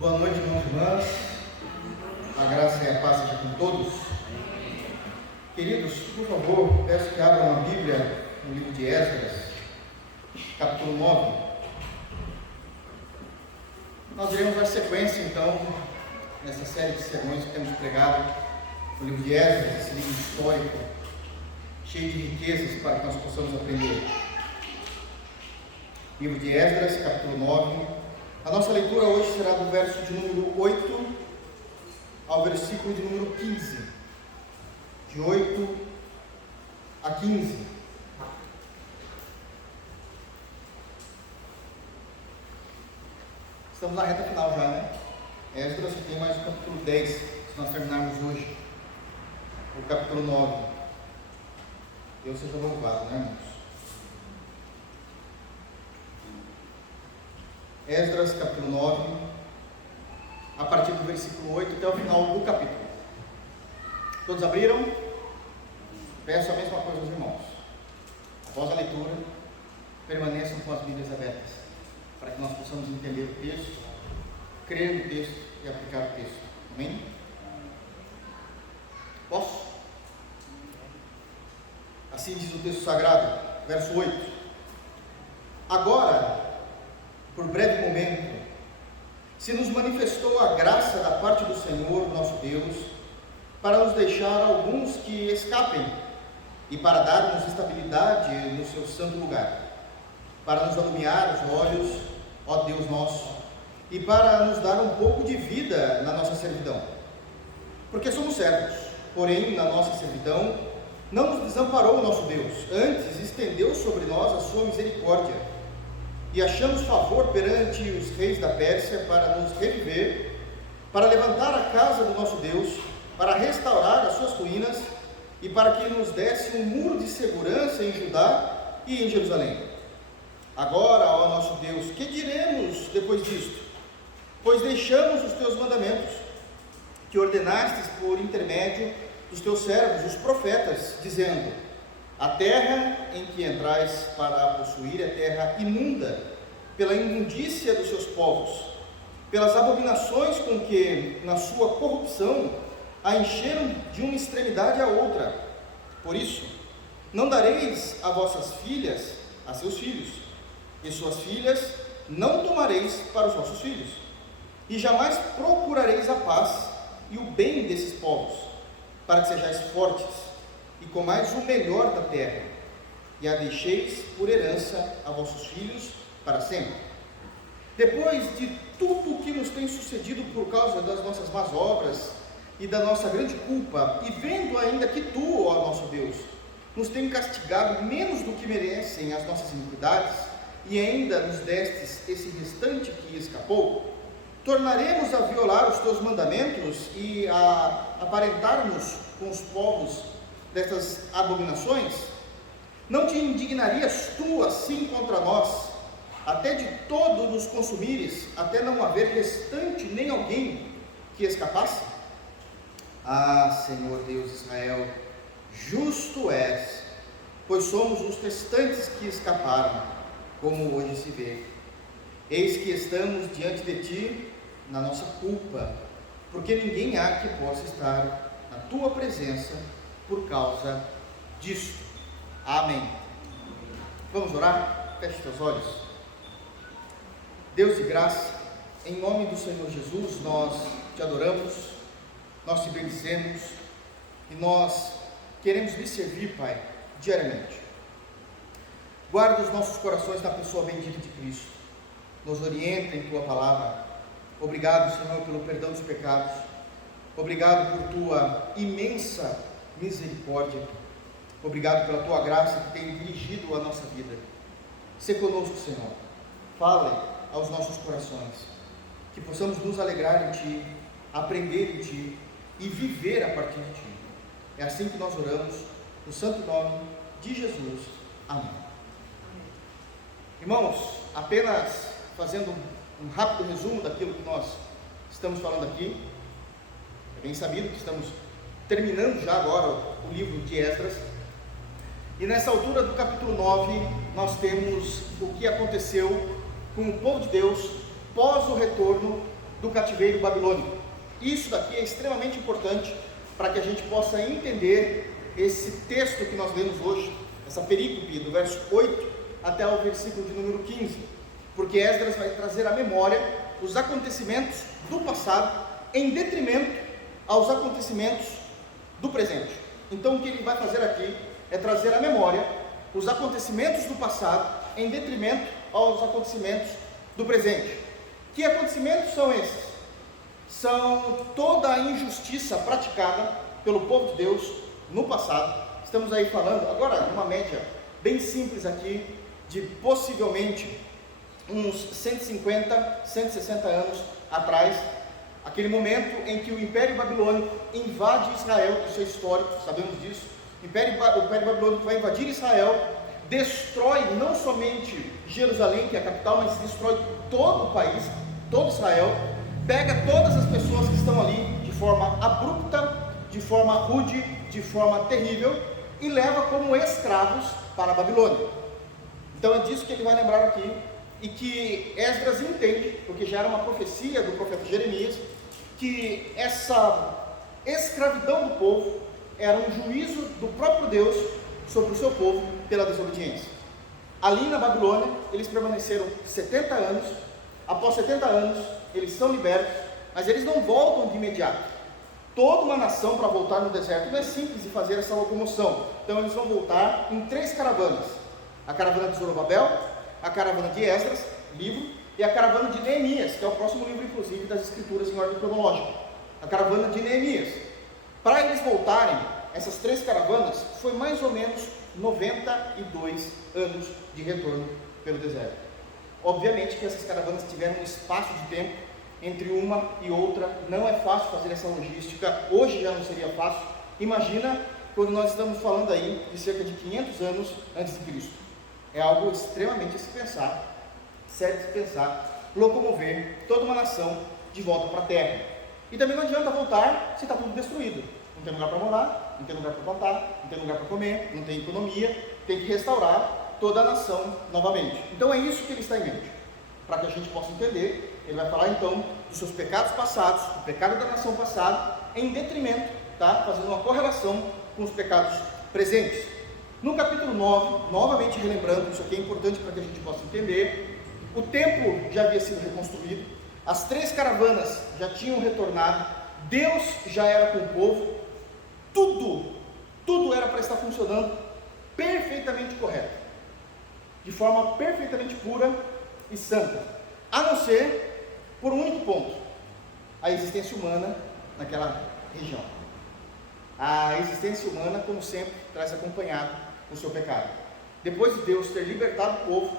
Boa noite, irmãos e irmãs. A graça e a paz seja com todos. Queridos, por favor, peço que abram a Bíblia no livro de Esdras, capítulo 9. Nós iremos dar sequência, então, nessa série de sermões que temos pregado no livro de Esdras, esse livro histórico, cheio de riquezas para que nós possamos aprender. Livro de Esdras, capítulo 9. A nossa leitura hoje será do verso de número 8 ao versículo de número 15. De 8 a 15. Estamos na reta final já, né? Esdras tem mais o capítulo 10, se nós terminarmos hoje o capítulo 9. Deus seja louvado, né, irmãos? Esdras, capítulo 9, a partir do versículo 8 até o final do capítulo. Todos abriram? Peço a mesma coisa aos irmãos. Após a leitura, permaneçam com as Bíblias abertas, para que nós possamos entender o texto, crer no texto e aplicar o texto. Amém? Posso? Assim diz o texto sagrado, verso 8. Agora, por breve momento, se nos manifestou a graça da parte do Senhor, nosso Deus, para nos deixar alguns que escapem e para dar-nos estabilidade no seu santo lugar, para nos alumiar os olhos, ó Deus nosso, e para nos dar um pouco de vida na nossa servidão. Porque somos servos, porém, na nossa servidão, não nos desamparou o nosso Deus, antes estendeu sobre nós a sua misericórdia, e achamos favor perante os reis da Pérsia para nos reviver, para levantar a casa do nosso Deus, para restaurar as suas ruínas e para que nos desse um muro de segurança em Judá e em Jerusalém. Agora, ó nosso Deus, que diremos depois disto? Pois deixamos os teus mandamentos, que ordenastes por intermédio dos teus servos, os profetas, dizendo: a terra em que entrais para a possuir é terra imunda, pela imundícia dos seus povos, pelas abominações com que, na sua corrupção, a encheram de uma extremidade à outra. Por isso, não dareis a vossas filhas a seus filhos, e suas filhas não tomareis para os vossos filhos, e jamais procurareis a paz e o bem desses povos, para que sejais fortes e comais o melhor da terra, e a deixeis por herança a vossos filhos para sempre. Depois de tudo o que nos tem sucedido por causa das nossas más obras e da nossa grande culpa, e vendo ainda que tu, ó nosso Deus, nos tem castigado menos do que merecem as nossas iniquidades, e ainda nos destes esse restante que escapou, tornaremos a violar os teus mandamentos e a aparentar-nos com os povos destas abominações? Não te indignarias tu assim contra nós, até de todo nos consumires, até não haver restante nem alguém que escapasse? Ah, Senhor Deus de Israel, justo és, pois somos os restantes que escaparam, como hoje se vê. Eis que estamos diante de ti na nossa culpa, porque ninguém há que possa estar na tua presença por causa disto. Amém. Vamos orar? Feche teus olhos. Deus de graça, em nome do Senhor Jesus, nós te adoramos, nós te bendizemos e nós queremos lhe servir, Pai, diariamente. Guarda os nossos corações na pessoa bendita de Cristo, nos orienta em tua palavra. Obrigado, Senhor, pelo perdão dos pecados, obrigado por tua imensa misericórdia, obrigado pela tua graça que tem dirigido a nossa vida. Sê conosco, Senhor, fale aos nossos corações, que possamos nos alegrar em ti, aprender em ti e viver a partir de ti. É assim que nós oramos, no santo nome de Jesus. Amém. Irmãos, apenas fazendo um rápido resumo daquilo que nós estamos falando aqui. É bem sabido que estamos terminando já agora o livro de Esdras, e nessa altura do capítulo 9 nós temos o que aconteceu com o povo de Deus pós o retorno do cativeiro babilônico. Isso daqui é extremamente importante para que a gente possa entender esse texto que nós lemos hoje, essa perícope do verso 8 até o versículo de número 15, porque Esdras vai trazer à memória os acontecimentos do passado em detrimento aos acontecimentos do presente. Então o que ele vai fazer aqui é trazer à memória os acontecimentos do passado em detrimento aos acontecimentos do presente. Que acontecimentos são esses? São toda a injustiça praticada pelo povo de Deus no passado. Estamos aí falando, agora uma média bem simples aqui, de possivelmente uns 150, 160 anos atrás, aquele momento em que o Império Babilônico invade Israel. Isso é histórico, sabemos disso. O Império Babilônico vai invadir Israel, destrói não somente Jerusalém, que é a capital, mas destrói todo o país, todo Israel, pega todas as pessoas que estão ali de forma abrupta, de forma rude, de forma terrível, e leva como escravos para a Babilônia. Então é disso que ele vai lembrar aqui, e que Esdras entende, porque já era uma profecia do profeta Jeremias, que essa escravidão do povo era um juízo do próprio Deus sobre o seu povo pela desobediência. Ali na Babilônia, eles permaneceram 70 anos, após 70 anos, eles são libertos, mas eles não voltam de imediato. Toda uma nação, para voltar no deserto, não é simples de fazer essa locomoção. Então eles vão voltar em 3 caravanas: a caravana de Zorobabel, a caravana de Esdras, livro, e a caravana de Neemias, que é o próximo livro, inclusive, das escrituras em ordem cronológica. A caravana de Neemias. Para eles voltarem, essas 3 caravanas, foi mais ou menos 92 anos de retorno pelo deserto. Obviamente que essas caravanas tiveram um espaço de tempo entre uma e outra. Não é fácil fazer essa logística, hoje já não seria fácil. Imagina quando nós estamos falando aí de cerca de 500 anos antes de Cristo. É algo extremamente a se pensar, sério de se pensar, locomover toda uma nação de volta para a terra. E também não adianta voltar se está tudo destruído. Não tem lugar para morar, não tem lugar para plantar, não tem lugar para comer, não tem economia, tem que restaurar toda a nação novamente. Então é isso que ele está em mente, para que a gente possa entender. Ele vai falar então dos seus pecados passados, do pecado da nação passada, em detrimento, tá? Fazendo uma correlação com os pecados presentes. No capítulo 9, novamente relembrando, isso aqui é importante para que a gente possa entender, o templo já havia sido reconstruído, as 3 caravanas já tinham retornado, Deus já era com o povo, tudo era para estar funcionando perfeitamente correto, de forma perfeitamente pura e santa, a não ser por um único ponto: a existência humana naquela região. A existência humana, como sempre, traz acompanhado o seu pecado. Depois de Deus ter libertado o povo,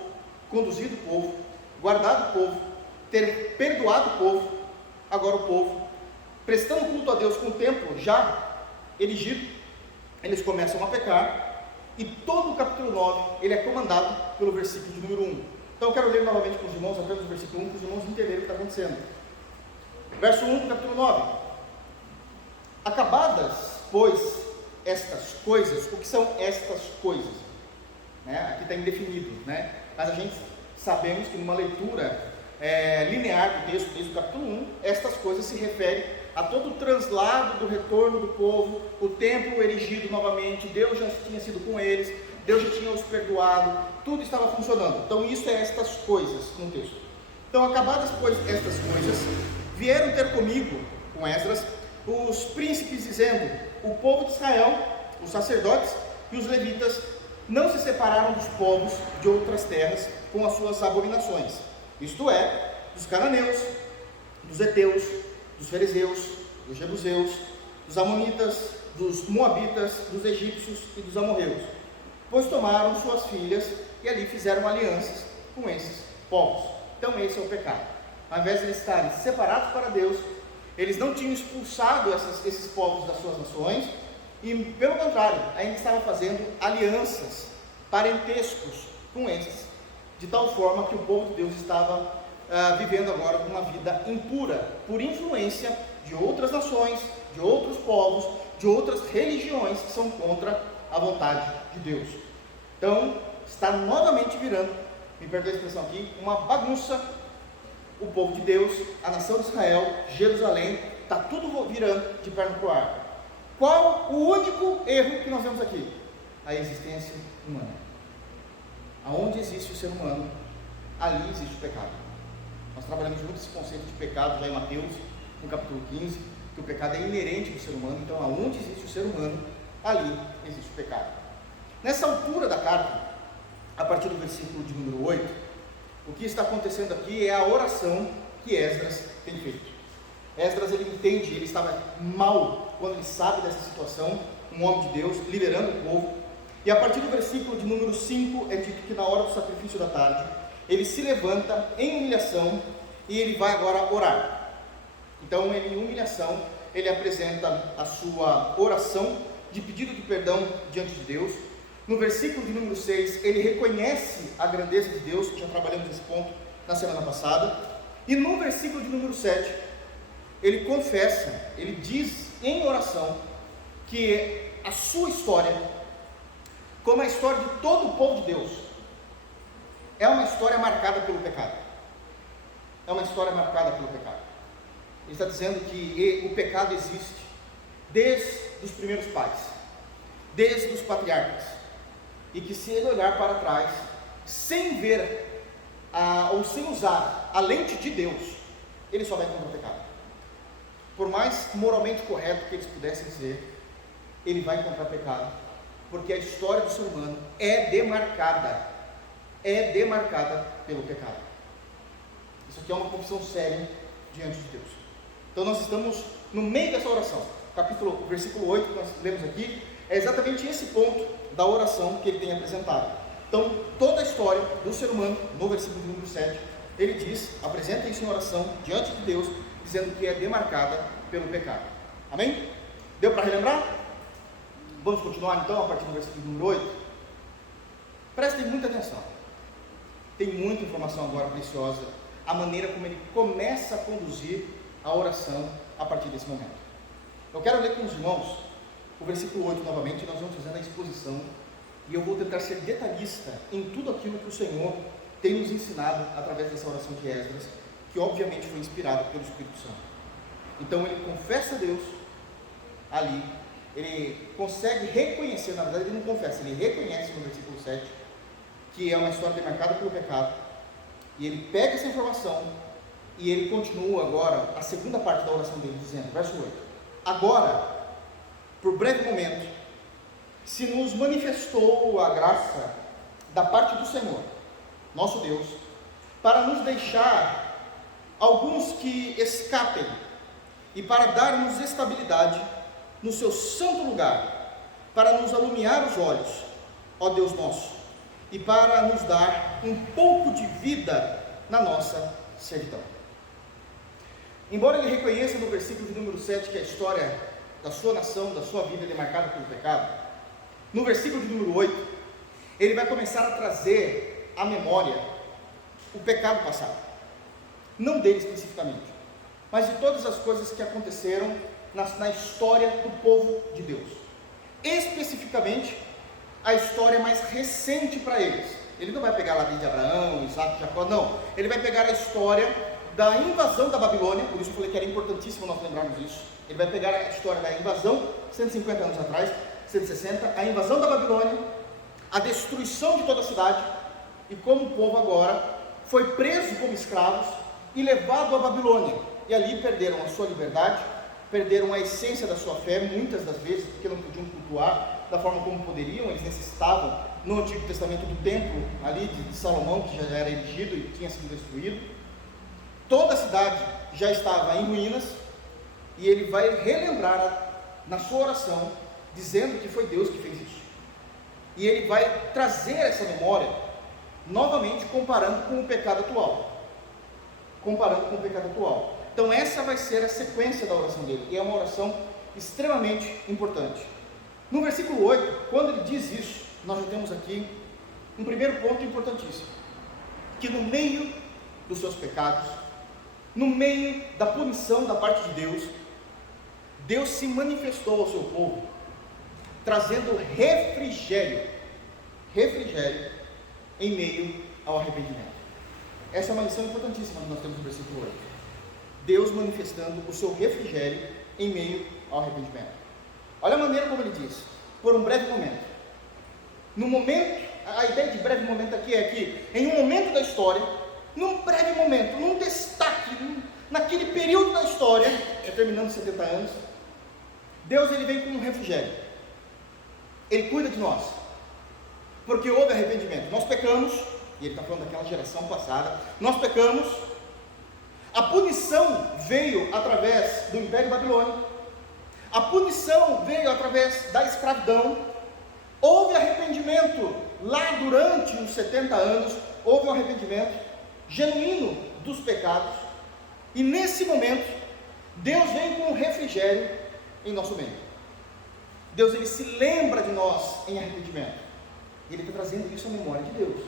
conduzido o povo, guardado o povo, ter perdoado o povo, agora o povo, prestando culto a Deus com o templo já erigido, eles começam a pecar, e todo o capítulo 9, ele é comandado pelo versículo de número 1. Então eu quero ler novamente com os irmãos, apenas o versículo 1, para os irmãos entenderem o que está acontecendo. Verso 1 do capítulo 9. Acabadas, pois, estas coisas, o que são estas coisas? Aqui está indefinido, mas a gente sabemos que numa leitura linear do texto, desde o capítulo 1, estas coisas se referem a todo o translado do retorno do povo, o templo erigido novamente, Deus já tinha sido com eles, Deus já tinha os perdoado, tudo estava funcionando. Então isso é estas coisas no texto. Então, acabadas pois estas coisas, vieram ter comigo, com Esdras, os príncipes, dizendo: o povo de Israel, os sacerdotes e os levitas não se separaram dos povos de outras terras com as suas abominações, isto é, dos cananeus, dos heteus, dos fariseus, dos jebuseus, dos amonitas, dos moabitas, dos egípcios e dos amorreus, pois tomaram suas filhas e ali fizeram alianças com esses povos. Então esse é o pecado. Ao invés de eles estarem separados para Deus, eles não tinham expulsado esses povos das suas nações, e pelo contrário, ainda estavam fazendo alianças, parentescos com esses, de tal forma que o povo de Deus estava vivendo agora uma vida impura, por influência de outras nações, de outros povos, de outras religiões que são contra a vontade de Deus. Então, está novamente virando, me perdoe a expressão aqui, uma bagunça o povo de Deus, a nação de Israel, Jerusalém, está tudo virando de perna para o ar. Qual o único erro que nós vemos aqui? A existência humana. Aonde existe o ser humano, ali existe o pecado. Nós trabalhamos muito esse conceito de pecado já em Mateus, no capítulo 15, que o pecado é inerente do ser humano. Então, aonde existe o ser humano, ali existe o pecado. Nessa altura da carta, a partir do versículo de número 8, o que está acontecendo aqui é a oração que Esdras tem feito. Esdras, ele entende, ele estava mal quando ele sabe dessa situação, um homem de Deus, liderando o povo, e a partir do versículo de número 5, é dito que na hora do sacrifício da tarde, ele se levanta em humilhação, e ele vai agora orar. Então, ele, em humilhação, ele apresenta a sua oração de pedido de perdão diante de Deus. No versículo de número 6, ele reconhece a grandeza de Deus, já trabalhamos esse ponto na semana passada, e no versículo de número 7, ele confessa, ele diz em oração, que a sua história, como a história de todo o povo de Deus, é uma história marcada pelo pecado. É uma história marcada pelo pecado. Ele está dizendo que o pecado existe desde os primeiros pais, desde os patriarcas, e que se ele olhar para trás, sem ver, ou sem usar a lente de Deus, ele só vai encontrar o pecado. Por mais moralmente correto que eles pudessem dizer, ele vai encontrar pecado, porque a história do ser humano é demarcada pelo pecado. Isso aqui é uma confissão séria diante de Deus. Então nós estamos no meio dessa oração. Versículo 8 que nós lemos aqui, é exatamente esse ponto da oração que ele tem apresentado. Então, toda a história do ser humano, no versículo número 7, ele diz, apresenta isso em oração diante de Deus, dizendo que é demarcada pelo pecado. Amém? Deu para relembrar? Vamos continuar então a partir do versículo número 8? Prestem muita atenção. Tem muita informação agora preciosa, a maneira como ele começa a conduzir a oração a partir desse momento. Eu quero ler com os irmãos o versículo 8 novamente. Nós vamos fazendo a exposição e eu vou tentar ser detalhista em tudo aquilo que o Senhor tem nos ensinado através dessa oração de Esdras, que obviamente foi inspirado pelo Espírito Santo. Então ele confessa a Deus ali, ele consegue reconhecer, na verdade ele não confessa, ele reconhece no versículo 7 que é uma história demarcada pelo pecado, e ele pega essa informação e ele continua agora a segunda parte da oração dele, dizendo, verso 8: agora, por breve momento, se nos manifestou a graça da parte do Senhor, nosso Deus, para nos deixar alguns que escapem e para dar-nos estabilidade no seu santo lugar, para nos alumiar os olhos, ó Deus nosso, e para nos dar um pouco de vida na nossa servidão. Embora ele reconheça no versículo de número 7 que a história da sua nação, da sua vida é marcada pelo pecado, no versículo de número 8, ele vai começar a trazer à memória o pecado passado, não dele especificamente, mas de todas as coisas que aconteceram na história do povo de Deus, especificamente a história mais recente para eles. Ele não vai pegar lá de Abraão, Isaac, Jacó, não, ele vai pegar a história da invasão da Babilônia, por isso eu falei que era importantíssimo nós lembrarmos disso. Ele vai pegar a história da invasão, 150 anos atrás, 160, a invasão da Babilônia, a destruição de toda a cidade, e como o povo agora foi preso como escravos e levado à Babilônia, e ali perderam a sua liberdade, perderam a essência da sua fé, muitas das vezes, porque não podiam cultuar da forma como poderiam. Eles necessitavam, no Antigo Testamento, do templo ali de Salomão, que já era erigido e tinha sido destruído. Toda a cidade já estava em ruínas, e ele vai relembrar na sua oração, dizendo que foi Deus que fez isso, e ele vai trazer essa memória, novamente comparando com o pecado atual, então essa vai ser a sequência da oração dele, e é uma oração extremamente importante. No versículo 8, quando ele diz isso, nós já temos aqui um primeiro ponto importantíssimo, que no meio dos seus pecados, no meio da punição da parte de Deus, Deus se manifestou ao seu povo, trazendo refrigério em meio ao arrependimento. Essa é uma lição importantíssima que nós temos no versículo 8. Deus manifestando o seu refrigério em meio ao arrependimento. Olha a maneira como ele diz: por um breve momento. No momento, a ideia de breve momento aqui é que, em um momento da história, num breve momento, num destaque, naquele período da história, terminando 70 anos, Deus ele vem com um refrigério. Ele cuida de nós, porque houve arrependimento. Nós pecamos, e ele está falando daquela geração passada, nós pecamos, a punição veio através do Império Babilônico, a punição veio através da escravidão, houve arrependimento lá durante os 70 anos, houve um arrependimento genuíno dos pecados, e nesse momento, Deus vem com um refrigério em nosso meio. Deus ele se lembra de nós em arrependimento, ele está trazendo isso à memória de Deus.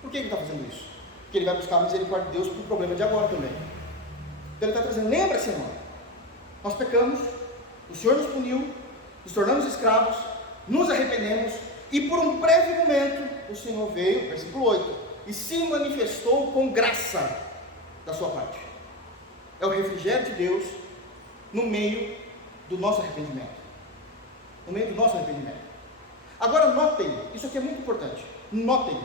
Por que ele está fazendo isso? Porque ele vai buscar a misericórdia de Deus para o problema de agora também. Então ele está trazendo, lembra, Senhor, nós pecamos, o Senhor nos puniu, nos tornamos escravos, nos arrependemos, e por um breve momento, o Senhor veio, versículo 8, e se manifestou com graça da sua parte. É o refrigério de Deus no meio do nosso arrependimento. No meio do nosso arrependimento. Agora notem, isso aqui é muito importante, notem,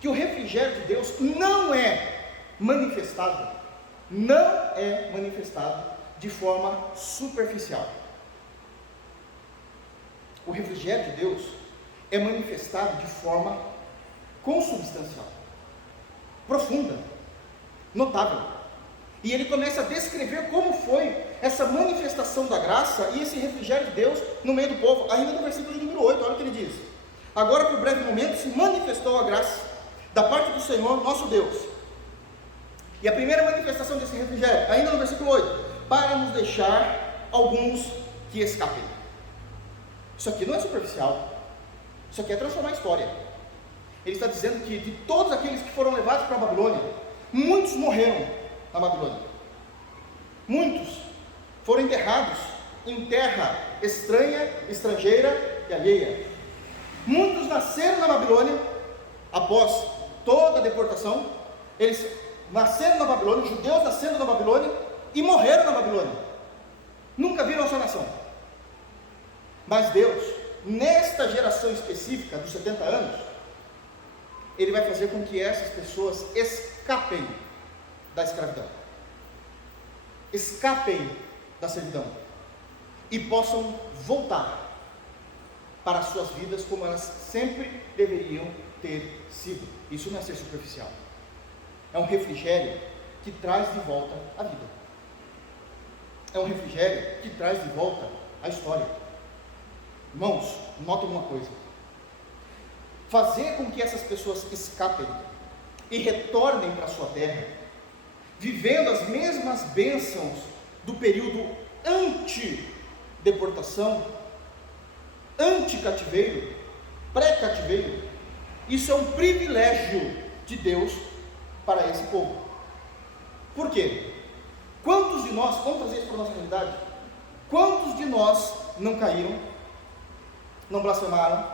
que o refrigério de Deus não é manifestado de forma superficial. O refrigério de Deus é manifestado de forma consubstancial, profunda, notável. E ele começa a descrever como foi essa manifestação da graça e esse refrigério de Deus no meio do povo, ainda no versículo de número 8, olha o que ele diz: agora por breve momento se manifestou a graça da parte do Senhor nosso Deus. E a primeira manifestação desse refrigério, ainda no versículo 8, para nos deixar alguns que escapem. Isso aqui não é superficial, isso aqui é transformar a história. Ele está dizendo que de todos aqueles que foram levados para a Babilônia, muitos morreram na Babilônia, muitos foram enterrados em terra estranha, estrangeira e alheia. Muitos nasceram na Babilônia após toda a deportação, eles nasceram na Babilônia, judeus nascendo na Babilônia e morreram na Babilônia, nunca viram a sua nação. Mas Deus, nesta geração específica dos 70 anos, ele vai fazer com que essas pessoas escapem da escravidão, escapem da servidão e possam voltar para as suas vidas como elas sempre deveriam ter sido. Isso não é ser superficial, é um refrigério que traz de volta a vida, é um refrigério que traz de volta a história. Irmãos, notem uma coisa: fazer com que essas pessoas escapem e retornem para a sua terra, vivendo as mesmas bênçãos do período anti-deportação, anti-cativeiro, pré-cativeiro, isso é um privilégio de Deus para esse povo. Por quê? Quantos de nós, vamos trazer isso para a nossa realidade, quantos de nós não caíram, não blasfemaram,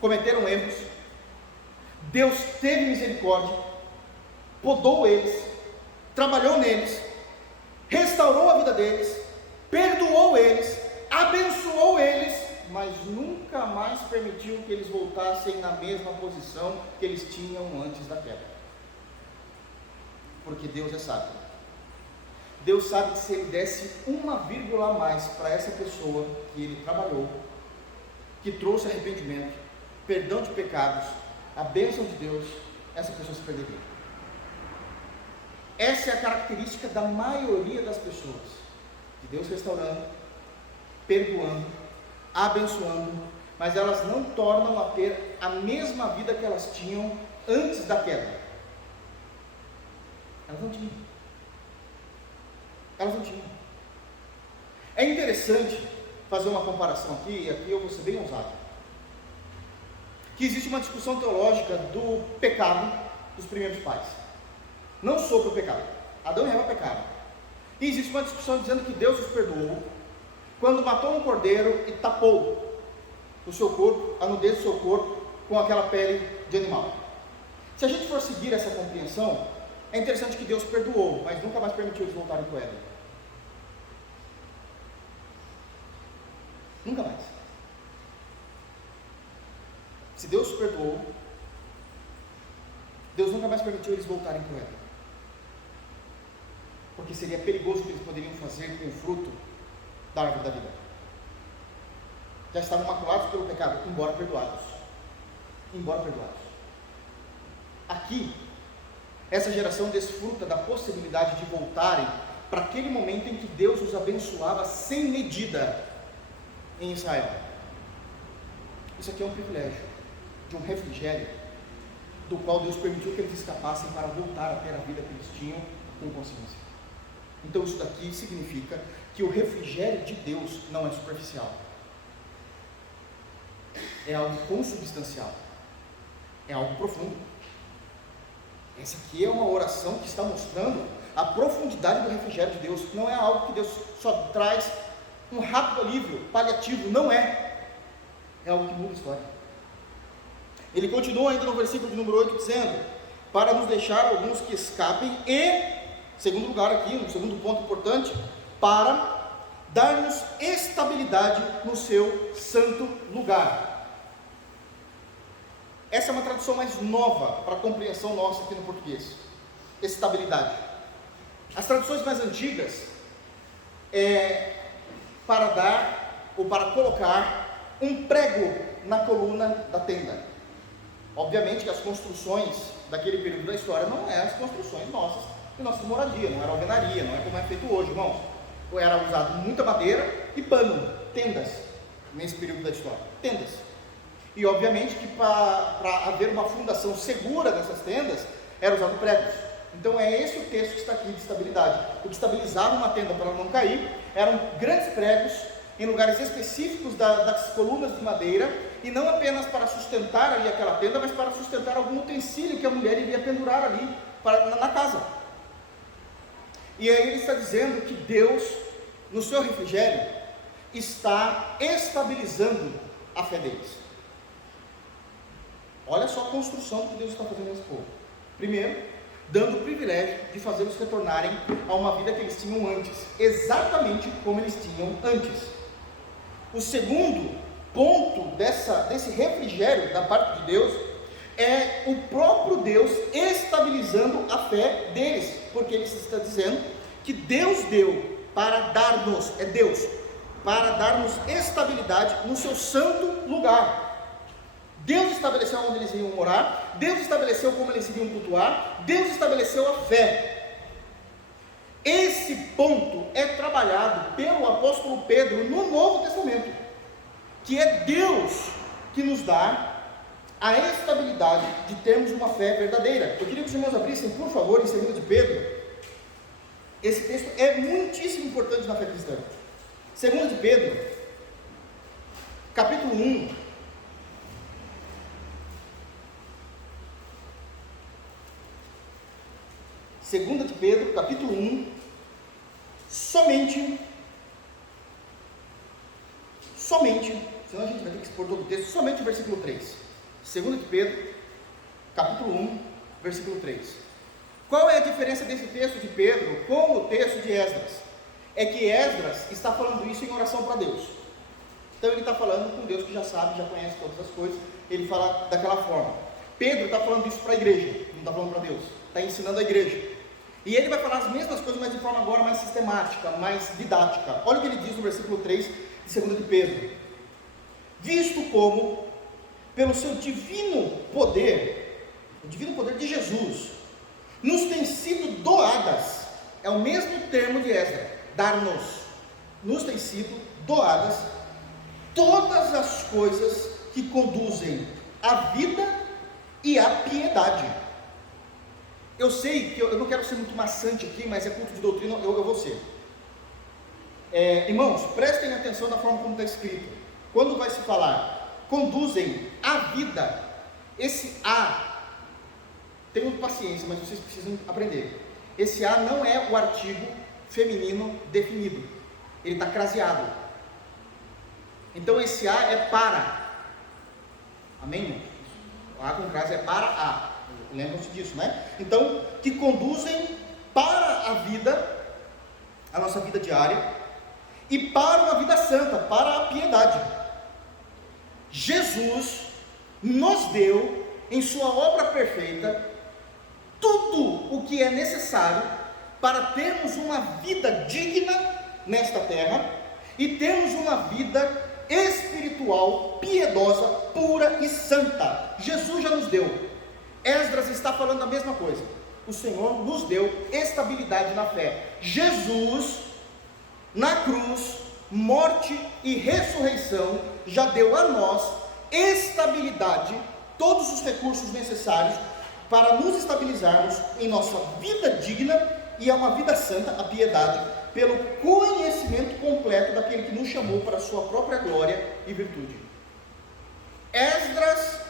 cometeram erros, Deus teve misericórdia, podou eles, trabalhou neles, restaurou a vida deles, perdoou eles, abençoou eles, mas nunca mais permitiu que eles voltassem na mesma posição que eles tinham antes da queda. Porque Deus é sábio. Deus sabe que se Ele desse uma vírgula a mais para essa pessoa que Ele trabalhou, que trouxe arrependimento, perdão de pecados, a bênção de Deus, essa pessoa se perderia. Essa é a característica da maioria das pessoas, de Deus restaurando, perdoando, abençoando, mas elas não tornam a ter a mesma vida que elas tinham antes da queda. Elas não tinham. É interessante fazer uma comparação aqui, e aqui eu vou ser bem ousado, que existe uma discussão teológica do pecado dos primeiros pais, não sobre o pecado. Adão e Eva pecaram, e existe uma discussão dizendo que Deus os perdoou quando matou um cordeiro e tapou o seu corpo, a nudez do seu corpo, com aquela pele de animal. Se a gente for seguir essa compreensão, é interessante que Deus perdoou, mas nunca mais permitiu eles voltarem para o Éden. Nunca mais. Se Deus perdoou, Deus nunca mais permitiu eles voltarem para o Éden. Porque seria perigoso o que eles poderiam fazer com o fruto da árvore da vida. Já estavam maculados pelo pecado, embora perdoados. Embora perdoados. Aqui, essa geração desfruta da possibilidade de voltarem para aquele momento em que Deus os abençoava sem medida em Israel. Isso aqui é um privilégio, de um refrigério, do qual Deus permitiu que eles escapassem para voltar a ter a vida que eles tinham com consciência. Então isso daqui significa que o refrigério de Deus não é superficial, é algo consubstancial, é algo profundo. Essa aqui é uma oração que está mostrando a profundidade do refrigério de Deus. Não é algo que Deus só traz um rápido alívio, paliativo, não é. É algo que muda a história. Ele continua ainda no versículo de número 8 dizendo: para nos deixar alguns que escapem e, segundo lugar aqui, um segundo ponto importante, para dar-nos estabilidade no seu santo lugar. Essa é uma tradução mais nova para a compreensão nossa aqui no português. Estabilidade. As traduções mais antigas é para dar ou para colocar um prego na coluna da tenda. Obviamente que as construções daquele período da história não eram as construções nossas de nossa moradia, não era alvenaria, não é como é feito hoje, irmãos. Era usado muita madeira e pano, tendas, nesse período da história, tendas. E obviamente que para haver uma fundação segura dessas tendas, era usado pregos. Então é esse o texto que está aqui de estabilidade. O que estabilizava uma tenda para ela não cair eram grandes pregos em lugares específicos das colunas de madeira, e não apenas para sustentar ali aquela tenda, mas para sustentar algum utensílio que a mulher iria pendurar ali na casa. E aí ele está dizendo que Deus, no seu refrigério, está estabilizando a fé deles. Olha só a construção do que Deus está fazendo nesse povo. Primeiro, dando o privilégio de fazê-los retornarem a uma vida que eles tinham antes, exatamente como eles tinham antes. O segundo ponto desse refrigério da parte de Deus é o próprio Deus estabilizando a fé deles, porque ele está dizendo que Deus deu para dar-nos, para dar-nos estabilidade no seu santo lugar. Deus estabeleceu onde eles iriam morar, Deus estabeleceu como eles iriam cultuar, Deus estabeleceu a fé. Esse ponto é trabalhado pelo apóstolo Pedro no Novo Testamento, que é Deus que nos dá a estabilidade de termos uma fé verdadeira. Eu queria que os irmãos abrissem, por favor, em 2 de Pedro. Esse texto é muitíssimo importante na fé cristã. 2 de Pedro, capítulo 1. 2 de Pedro, capítulo 1, somente, senão a gente vai ter que expor todo o texto, somente o versículo 3. 2 de Pedro, capítulo 1, versículo 3. Qual é a diferença desse texto de Pedro com o texto de Esdras? É que Esdras está falando isso em oração para Deus. Então ele está falando com Deus que já sabe, já conhece todas as coisas, ele fala daquela forma. Pedro está falando isso para a igreja, não está falando para Deus, está ensinando a igreja. E ele vai falar as mesmas coisas, mas de forma agora mais sistemática, mais didática. Olha o que ele diz no versículo 3 de 2 de Pedro: visto como, pelo seu divino poder, o divino poder de Jesus, nos tem sido doadas, é o mesmo termo de Esdras, dar-nos, nos tem sido doadas todas as coisas que conduzem à vida e à piedade. Eu sei que eu não quero ser muito maçante aqui, mas é culto de doutrina, eu vou ser. Irmãos, prestem atenção na forma como está escrito. Quando vai se falar, conduzem à vida, esse a, tenham paciência, mas vocês precisam aprender. Esse a não é o artigo feminino definido, ele está craseado. Então esse a é para. Amém? O a com crase é para a. lembram-se disso, né? Então, que conduzem para a vida, a nossa vida diária, e para uma vida santa, para a piedade. Jesus nos deu, em sua obra perfeita, tudo o que é necessário para termos uma vida digna nesta terra e termos uma vida espiritual, piedosa, pura e santa. Jesus já nos deu. Esdras está falando a mesma coisa. O Senhor nos deu estabilidade na fé. Jesus, na cruz, morte e ressurreição, já deu a nós estabilidade, todos os recursos necessários para nos estabilizarmos em nossa vida digna e a uma vida santa, a piedade, pelo conhecimento completo daquele que nos chamou para a sua própria glória e virtude. Esdras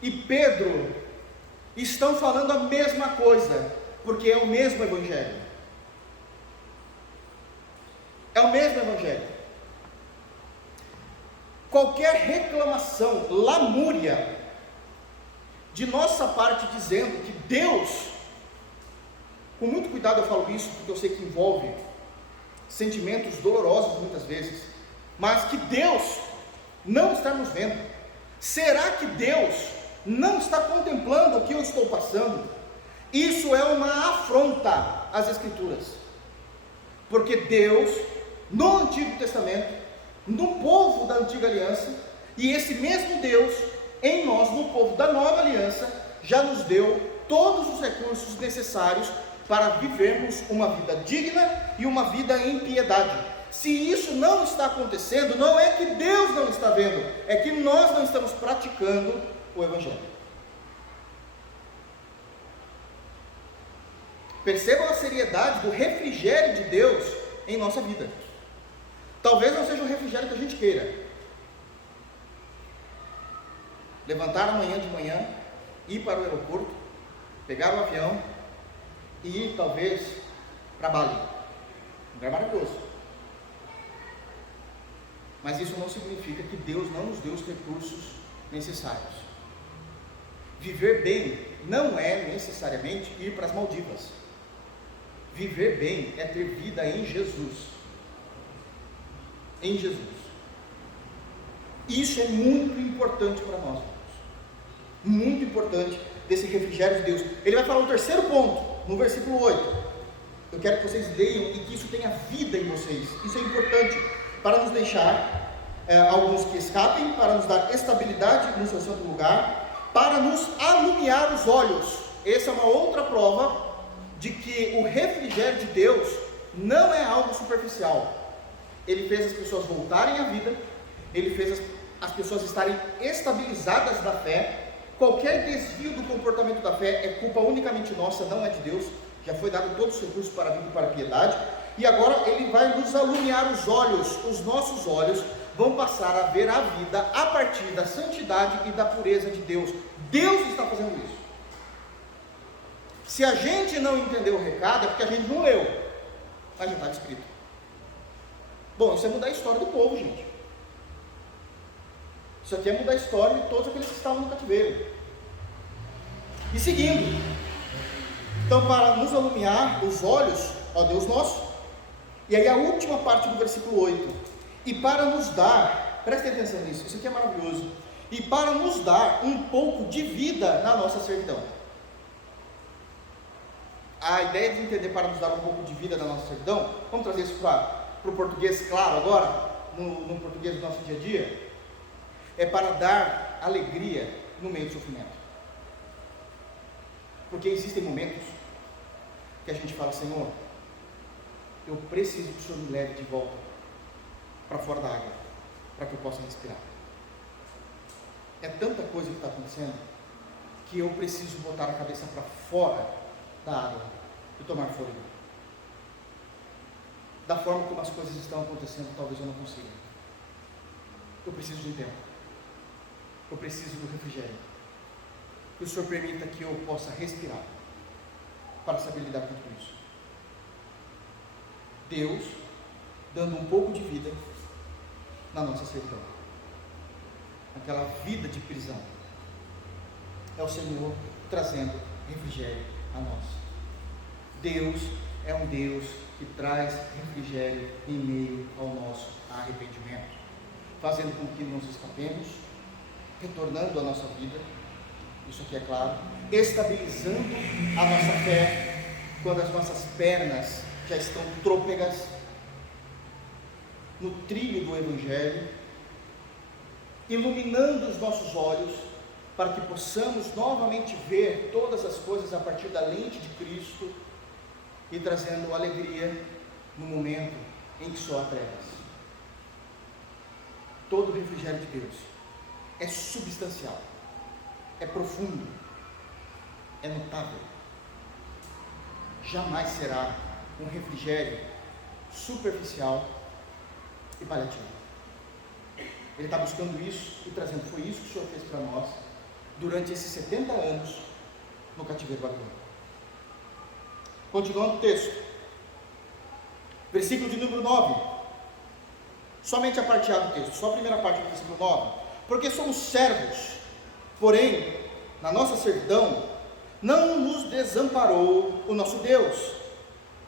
e Pedro estão falando a mesma coisa, porque é o mesmo Evangelho. É o mesmo Evangelho. Qualquer reclamação, lamúria, de nossa parte dizendo que Deus, com muito cuidado eu falo isso, porque eu sei que envolve sentimentos dolorosos muitas vezes, mas que Deus não está nos vendo. Será que Deus não está contemplando o que eu estou passando? Isso é uma afronta às Escrituras, porque Deus, no Antigo Testamento, no povo da Antiga Aliança, e esse mesmo Deus, em nós, no povo da Nova Aliança, já nos deu todos os recursos necessários para vivermos uma vida digna e uma vida em piedade. Se isso não está acontecendo, não é que Deus não está vendo, é que nós não estamos praticando o Evangelho. Percebam a seriedade do refrigério de Deus em nossa vida. Talvez não seja o refrigério que a gente queira. Levantar amanhã de manhã, ir para o aeroporto, pegar o avião e ir talvez para Bali. Um lugar maravilhoso. Mas isso não significa que Deus não nos deu os recursos necessários. Viver bem não é necessariamente ir para as Maldivas. Viver bem é ter vida em Jesus. Em Jesus. Isso é muito importante para nós. Muito importante desse refrigério de Deus. Ele vai falar o terceiro ponto, no versículo 8. Eu quero que vocês leiam e que isso tenha vida em vocês. Isso é importante para nos deixar alguns que escapem, para nos dar estabilidade no seu santo lugar, para nos alumiar os olhos. Essa é uma outra prova de que o refrigério de Deus não é algo superficial. Ele fez as pessoas voltarem à vida, ele fez as pessoas estarem estabilizadas na fé. Qualquer desvio do comportamento da fé é culpa unicamente nossa, não é de Deus. Já foi dado todos os recursos para a vida e para a piedade, e agora ele vai nos alumiar os olhos. Os nossos olhos vão passar a ver a vida a partir da santidade e da pureza de Deus. Deus está fazendo isso. Se a gente não entendeu o recado, é porque a gente não leu, mas já está escrito. Bom, isso é mudar a história do povo, gente. Isso aqui é mudar a história de todos aqueles que estavam no cativeiro. E seguindo, então, para nos alumiar os olhos, ó Deus nosso, e aí a última parte do versículo 8, e para nos dar, prestem atenção nisso, isso aqui é maravilhoso, e para nos dar um pouco de vida na nossa servidão. A ideia de entender para nos dar um pouco de vida na nossa servidão, vamos trazer isso para o português claro agora, no português do nosso dia a dia, é para dar alegria no meio do sofrimento. Porque existem momentos que a gente fala: Senhor, eu preciso que o Senhor me leve de volta para fora da água, para que eu possa respirar. É tanta coisa que está acontecendo, que eu preciso botar a cabeça para fora da água e tomar fôlego. Da forma como as coisas estão acontecendo, talvez eu não consiga. Eu preciso de um tempo. Eu preciso do refrigério. Que o Senhor permita que eu possa respirar, para saber lidar com tudo isso. Deus dando um pouco de vida na nossa servidão, aquela vida de prisão. é o Senhor trazendo refrigério a nós. Deus é um Deus que traz refrigério em meio ao nosso arrependimento, fazendo com que nos escapemos, retornando à nossa vida, isso aqui é claro, estabilizando a nossa fé quando as nossas pernas já estão trôpegas no trilho do Evangelho, iluminando os nossos olhos para que possamos novamente ver todas as coisas a partir da lente de Cristo e trazendo alegria no momento em que só há trevas. Todo o refrigério de Deus é substancial, é profundo, é notável. Jamais será um refrigério superficial e paliativo. Ele está buscando isso e trazendo. Foi isso que o Senhor fez para nós durante esses 70 anos no cativeiro babilônico. Continuando o texto, versículo de número 9, somente a parte A do texto, só a primeira parte do versículo 9. Porque somos servos, porém, na nossa servidão, não nos desamparou o nosso Deus,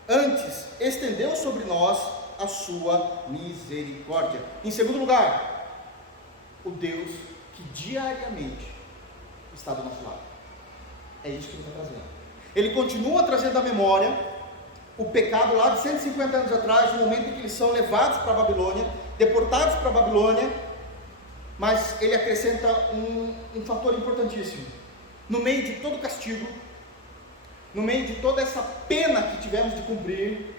antes estendeu sobre nós a sua misericórdia. Em segundo lugar, o Deus que diariamente está do nosso lado. É isso que ele está trazendo. Ele continua trazendo à memória o pecado lá de 150 anos atrás, no momento em que eles são levados para a Babilônia, deportados para a Babilônia, mas ele acrescenta um fator importantíssimo. No meio de todo o castigo, no meio de toda essa pena que tivemos de cumprir,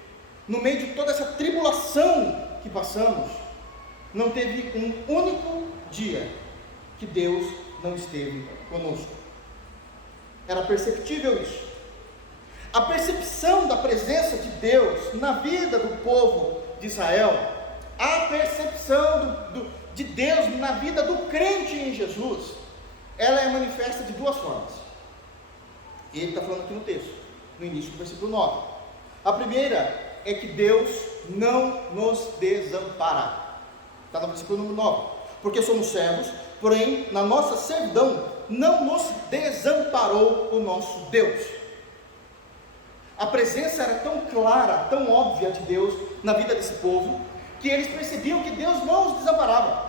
no meio de toda essa tribulação que passamos, não teve um único dia que Deus não esteve conosco. Era perceptível isso. A percepção da presença de Deus na vida do povo de Israel, a percepção de Deus na vida do crente em Jesus, ela é manifesta de duas formas. E ele está falando aqui no texto, no início do versículo 9. A primeira é que Deus não nos desampara. Está no versículo número 9. Porque somos servos, porém na nossa servidão não nos desamparou o nosso Deus. A presença era tão clara, tão óbvia de Deus na vida desse povo, que eles percebiam que Deus não os desamparava.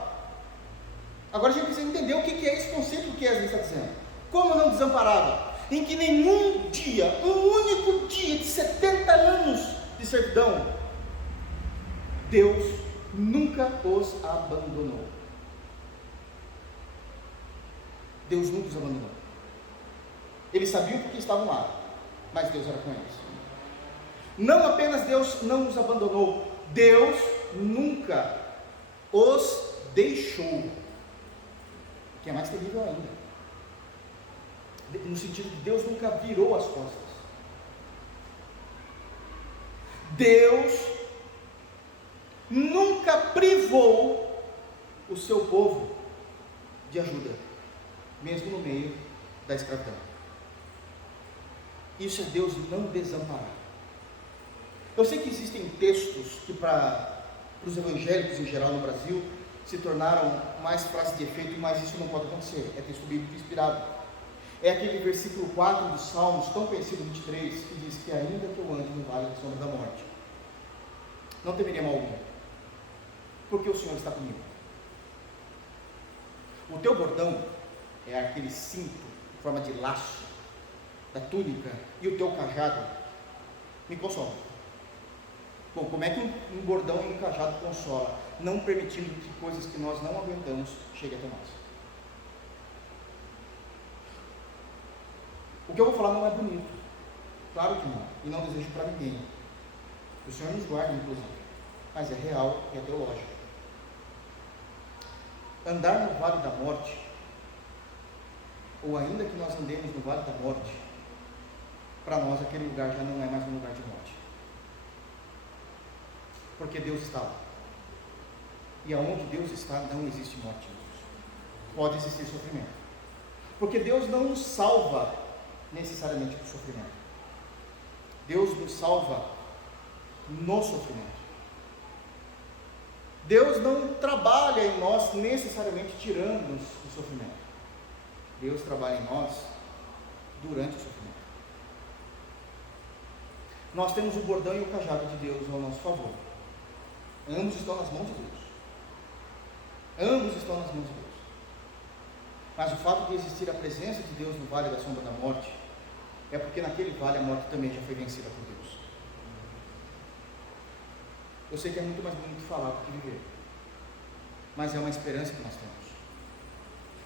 Agora a gente precisa entender o que é esse conceito que Esdras está dizendo. Como não desamparava? Em que nenhum dia, um único dia de 70 anos de servidão, Deus nunca os abandonou. Deus nunca os abandonou. Eles sabiam porque estavam lá, mas Deus era com eles. Não apenas Deus não os abandonou, Deus nunca os deixou, que é mais terrível ainda, no sentido de Deus nunca virou as costas. Deus nunca privou o seu povo de ajuda, mesmo no meio da escravidão. Isso é Deus não desamparar. Eu sei que existem textos que para os evangélicos em geral no Brasil se tornaram mais frases de efeito, mas isso não pode acontecer. É texto bíblico inspirado. É aquele versículo 4 dos Salmos, tão conhecido, 23, que diz que ainda que eu ande no vale da sombra da morte, não temeria mal algum, porque o Senhor está comigo. O teu bordão é aquele cinto em forma de laço da túnica, e o teu cajado me consola. Bom, como é que um bordão e um cajado consola? Não permitindo que coisas que nós não aguentamos cheguem até nós. O que eu vou falar não é bonito, claro que não, e não desejo para ninguém. O Senhor nos guarda, inclusive, mas é real e é teológico. Andar no vale da morte, ou ainda que nós andemos no vale da morte, para nós aquele lugar já não é mais um lugar de morte, porque Deus está lá, e aonde Deus está não existe morte, pode existir sofrimento, porque Deus não nos salva necessariamente do sofrimento, Deus nos salva no sofrimento. Deus não trabalha em nós necessariamente tirando-nos do sofrimento, Deus trabalha em nós durante o sofrimento. Nós temos o bordão e o cajado de Deus ao nosso favor. Ambos estão nas mãos de Deus. Ambos estão nas mãos de Deus. Mas o fato de existir a presença de Deus no vale da sombra da morte, é porque naquele vale a morte também já foi vencida por Deus. Eu sei que é muito mais bonito falar do que viver, mas é uma esperança que nós temos.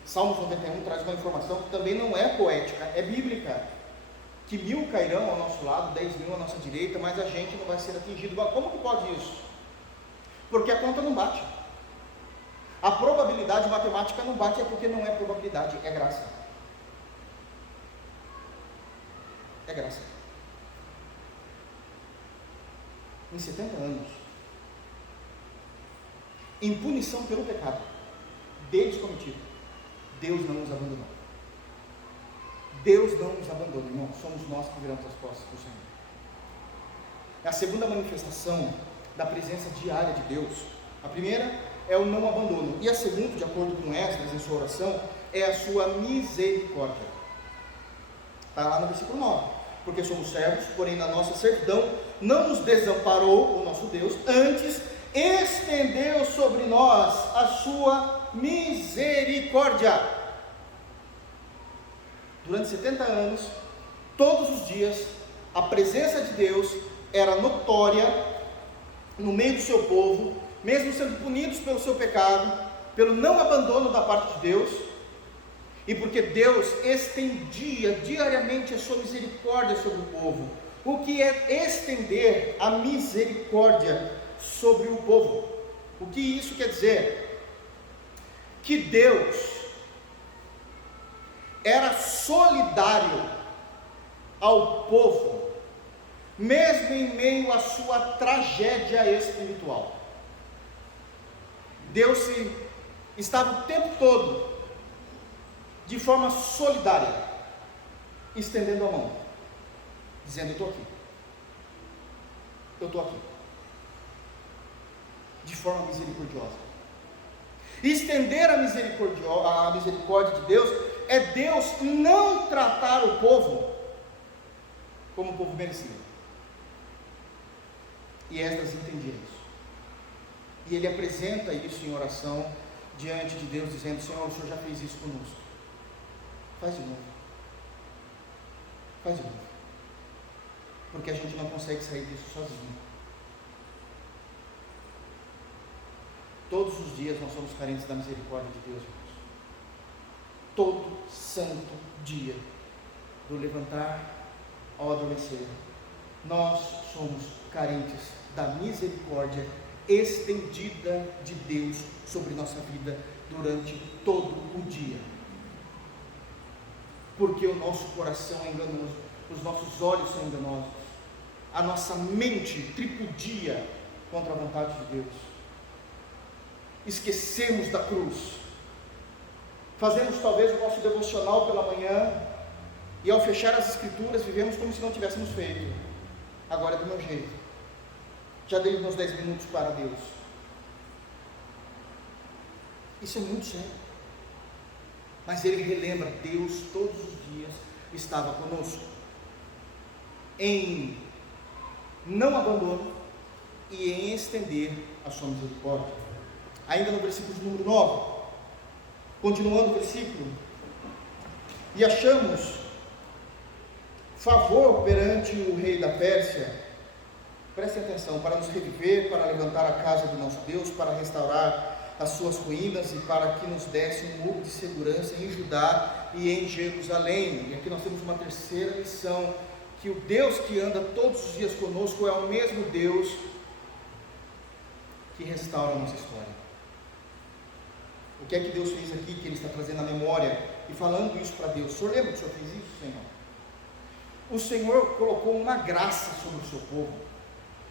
Salmos 91 traz uma informação que também não é poética, é bíblica. Que 1000 cairão ao nosso lado, 10.000 à nossa direita, mas a gente não vai ser atingido. Como que pode isso? Porque a conta não bate. A probabilidade matemática não bate, é porque não é probabilidade, é graça. É graça. Em 70 anos, em punição pelo pecado deles cometido, Deus não nos abandonou. Deus não nos abandona, irmão. Somos nós que viramos as costas do Senhor. É a segunda manifestação da presença diária de Deus. A primeira é o não abandono. E a segunda, de acordo com Esdras em sua oração, é a sua misericórdia. Está lá no versículo 9. Porque somos servos, porém na nossa servidão não nos desamparou o nosso Deus, antes estendeu sobre nós a sua misericórdia. Durante 70 anos, todos os dias, a presença de Deus era notória no meio do seu povo, mesmo sendo punidos pelo seu pecado, pelo não abandono da parte de Deus, e porque Deus estendia diariamente a sua misericórdia sobre o povo. O que é estender a misericórdia sobre o povo? O que isso quer dizer? Que Deus era solidário ao povo, mesmo em meio à sua tragédia espiritual. Deus estava o tempo todo de forma solidária, estendendo a mão, dizendo: eu estou aqui, de forma misericordiosa. Estender a misericórdia de Deus é Deus não tratar o povo como o povo merecia. E Esdras entendia isso. E ele apresenta isso em oração diante de Deus, dizendo: Senhor, o Senhor já fez isso conosco. Faz de novo. Faz de novo. Porque a gente não consegue sair disso sozinho. Todos os dias nós somos carentes da misericórdia de Deus, irmãos. Todo santo dia, do levantar ao adormecer, nós somos carentes da misericórdia estendida de Deus sobre nossa vida durante todo o dia. Porque o nosso coração é enganoso, os nossos olhos são enganosos, a nossa mente tripudia contra a vontade de Deus. Esquecemos da cruz, fazemos talvez o nosso devocional pela manhã, e ao fechar as escrituras, vivemos como se não tivéssemos feito. Agora é do meu jeito, já dei meus 10 minutos para Deus. Isso é muito sério, mas ele relembra: Deus todos os dias estava conosco, em não abandono e em estender a sua misericórdia. Ainda no versículo de número 9, continuando o versículo: e achamos favor perante o rei da Pérsia, prestem atenção, para nos reviver, para levantar a casa do nosso Deus, para restaurar as suas ruínas e para que nos desse um muro de segurança em Judá e em Jerusalém. E aqui nós temos uma terceira lição, que o Deus que anda todos os dias conosco é o mesmo Deus que restaura a nossa história. O que é que Deus fez aqui, que Ele está trazendo à memória e falando isso para Deus? O Senhor lembra que o Senhor fez isso, Senhor? O Senhor colocou uma graça sobre o seu povo,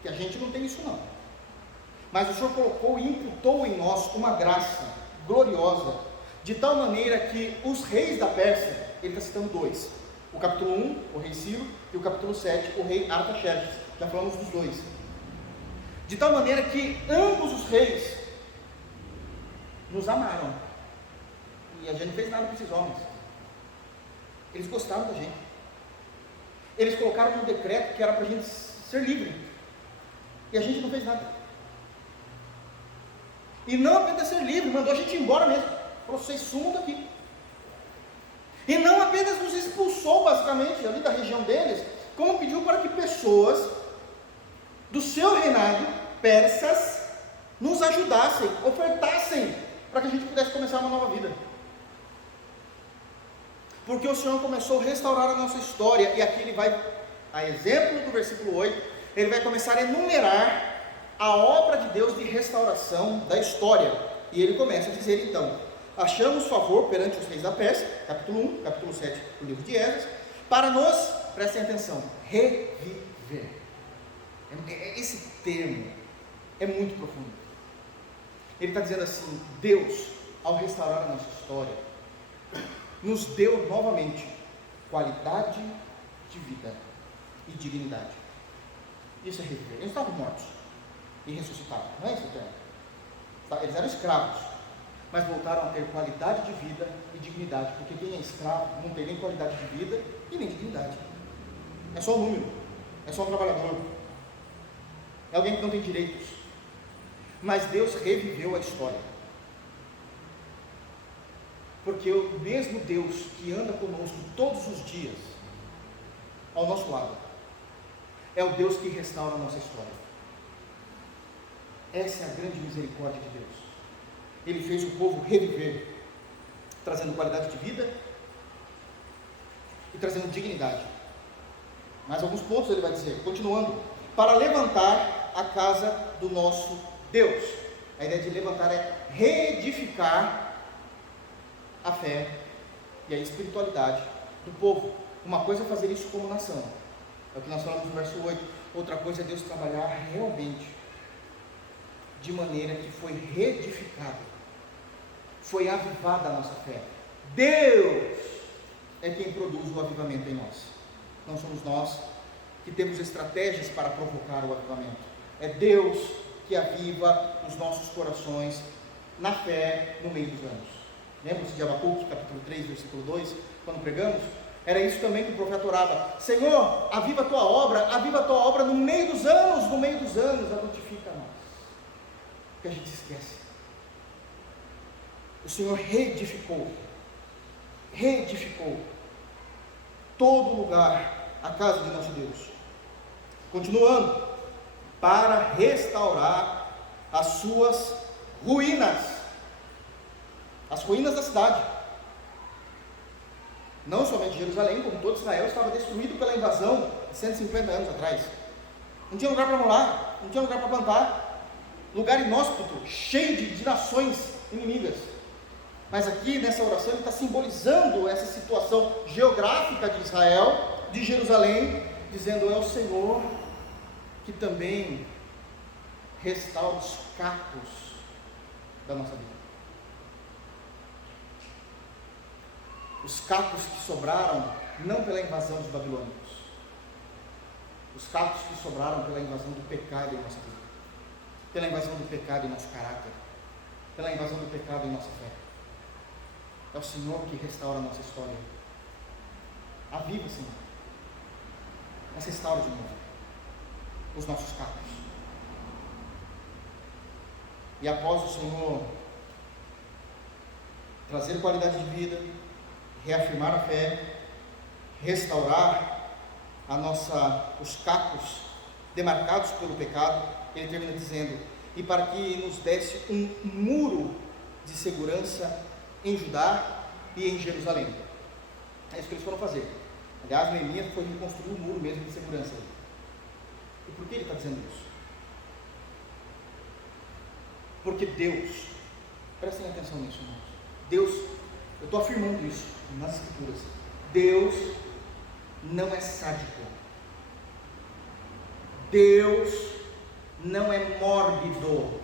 que a gente não tem isso não, mas o Senhor colocou e imputou em nós uma graça gloriosa, de tal maneira que os reis da Pérsia, ele está citando dois, o capítulo 1, o rei Ciro, e o capítulo 7, o rei Artaxerxes, já falamos dos dois, de tal maneira que ambos os reis nos amaram, e a gente não fez nada com esses homens, eles gostaram da gente, Eles colocaram no decreto que era para a gente ser livre, e a gente não fez nada. E não apenas ser livre, mandou a gente ir embora mesmo. Falou: vocês sumam daqui. E não apenas nos expulsou basicamente ali da região deles, como pediu para que pessoas do seu reinado, persas, nos ajudassem, ofertassem, para que a gente pudesse começar uma nova vida. Porque o Senhor começou a restaurar a nossa história, e aqui ele vai, a exemplo do versículo 8, ele vai começar a enumerar a obra de Deus de restauração da história. E ele começa a dizer então: achamos favor perante os reis da Pérsia, capítulo 1, capítulo 7 do livro de Esdras, para nos, prestem atenção, reviver. Esse termo é muito profundo. Ele está dizendo assim: Deus, ao restaurar a nossa história, nos deu novamente qualidade de vida e dignidade. Isso é reviver. Eles estavam mortos e ressuscitaram, não é isso, termo? Eles eram escravos, mas voltaram a ter qualidade de vida e dignidade, porque quem é escravo não tem nem qualidade de vida e nem dignidade. É só um número, é só um trabalhador, é alguém que não tem direitos. Mas Deus reviveu a história, porque o mesmo Deus que anda conosco todos os dias, ao nosso lado, é o Deus que restaura a nossa história. Essa é a grande misericórdia de Deus. Ele fez o povo reviver, trazendo qualidade de vida e trazendo dignidade. Mais alguns pontos ele vai dizer, continuando: para levantar a casa do nosso Deus. A ideia de levantar é reedificar a fé e a espiritualidade do povo. Uma coisa é fazer isso como nação, é o que nós falamos no verso 8. Outra coisa é Deus trabalhar realmente de maneira que foi reedificada, foi avivada a nossa fé. Deus é quem produz o avivamento em nós. Não somos nós que temos estratégias para provocar o avivamento. É Deus que aviva os nossos corações na fé no meio dos anos. Lembra-se de Abacuque, capítulo 3, versículo 2, quando pregamos? Era isso também que o profeta orava: Senhor, aviva a tua obra no meio dos anos, a notifica a nós. Que a gente esquece. O Senhor reedificou todo lugar, a casa de nosso Deus. Continuando, para restaurar as suas ruínas, as ruínas da cidade. Não somente Jerusalém, como todo Israel estava destruído pela invasão de 150 anos atrás. Não tinha lugar para morar, não tinha lugar para plantar, lugar inóspito, cheio de nações inimigas. Mas aqui nessa oração ele está simbolizando essa situação geográfica de Israel, de Jerusalém, dizendo: é o Senhor que também restaura os cacos da nossa vida. Os cacos que sobraram não pela invasão dos babilônicos, os cacos que sobraram pela invasão do pecado em nossa vida, pela invasão do pecado em nosso caráter, pela invasão do pecado em nossa fé. É o Senhor que restaura a nossa história. Aviva, Senhor, mas restaura de novo os nossos cacos. E após o Senhor trazer qualidade de vida, reafirmar a fé, restaurar os cacos demarcados pelo pecado, ele termina dizendo: e para que nos desse um muro de segurança em Judá e em Jerusalém. É isso que eles foram fazer. Aliás, Neemias foi reconstruir o muro mesmo de segurança. E por que ele está dizendo isso? Porque Deus, prestem atenção nisso, irmãos. Deus, eu estou afirmando isso nas Escrituras, Deus não é sádico, Deus não é mórbido,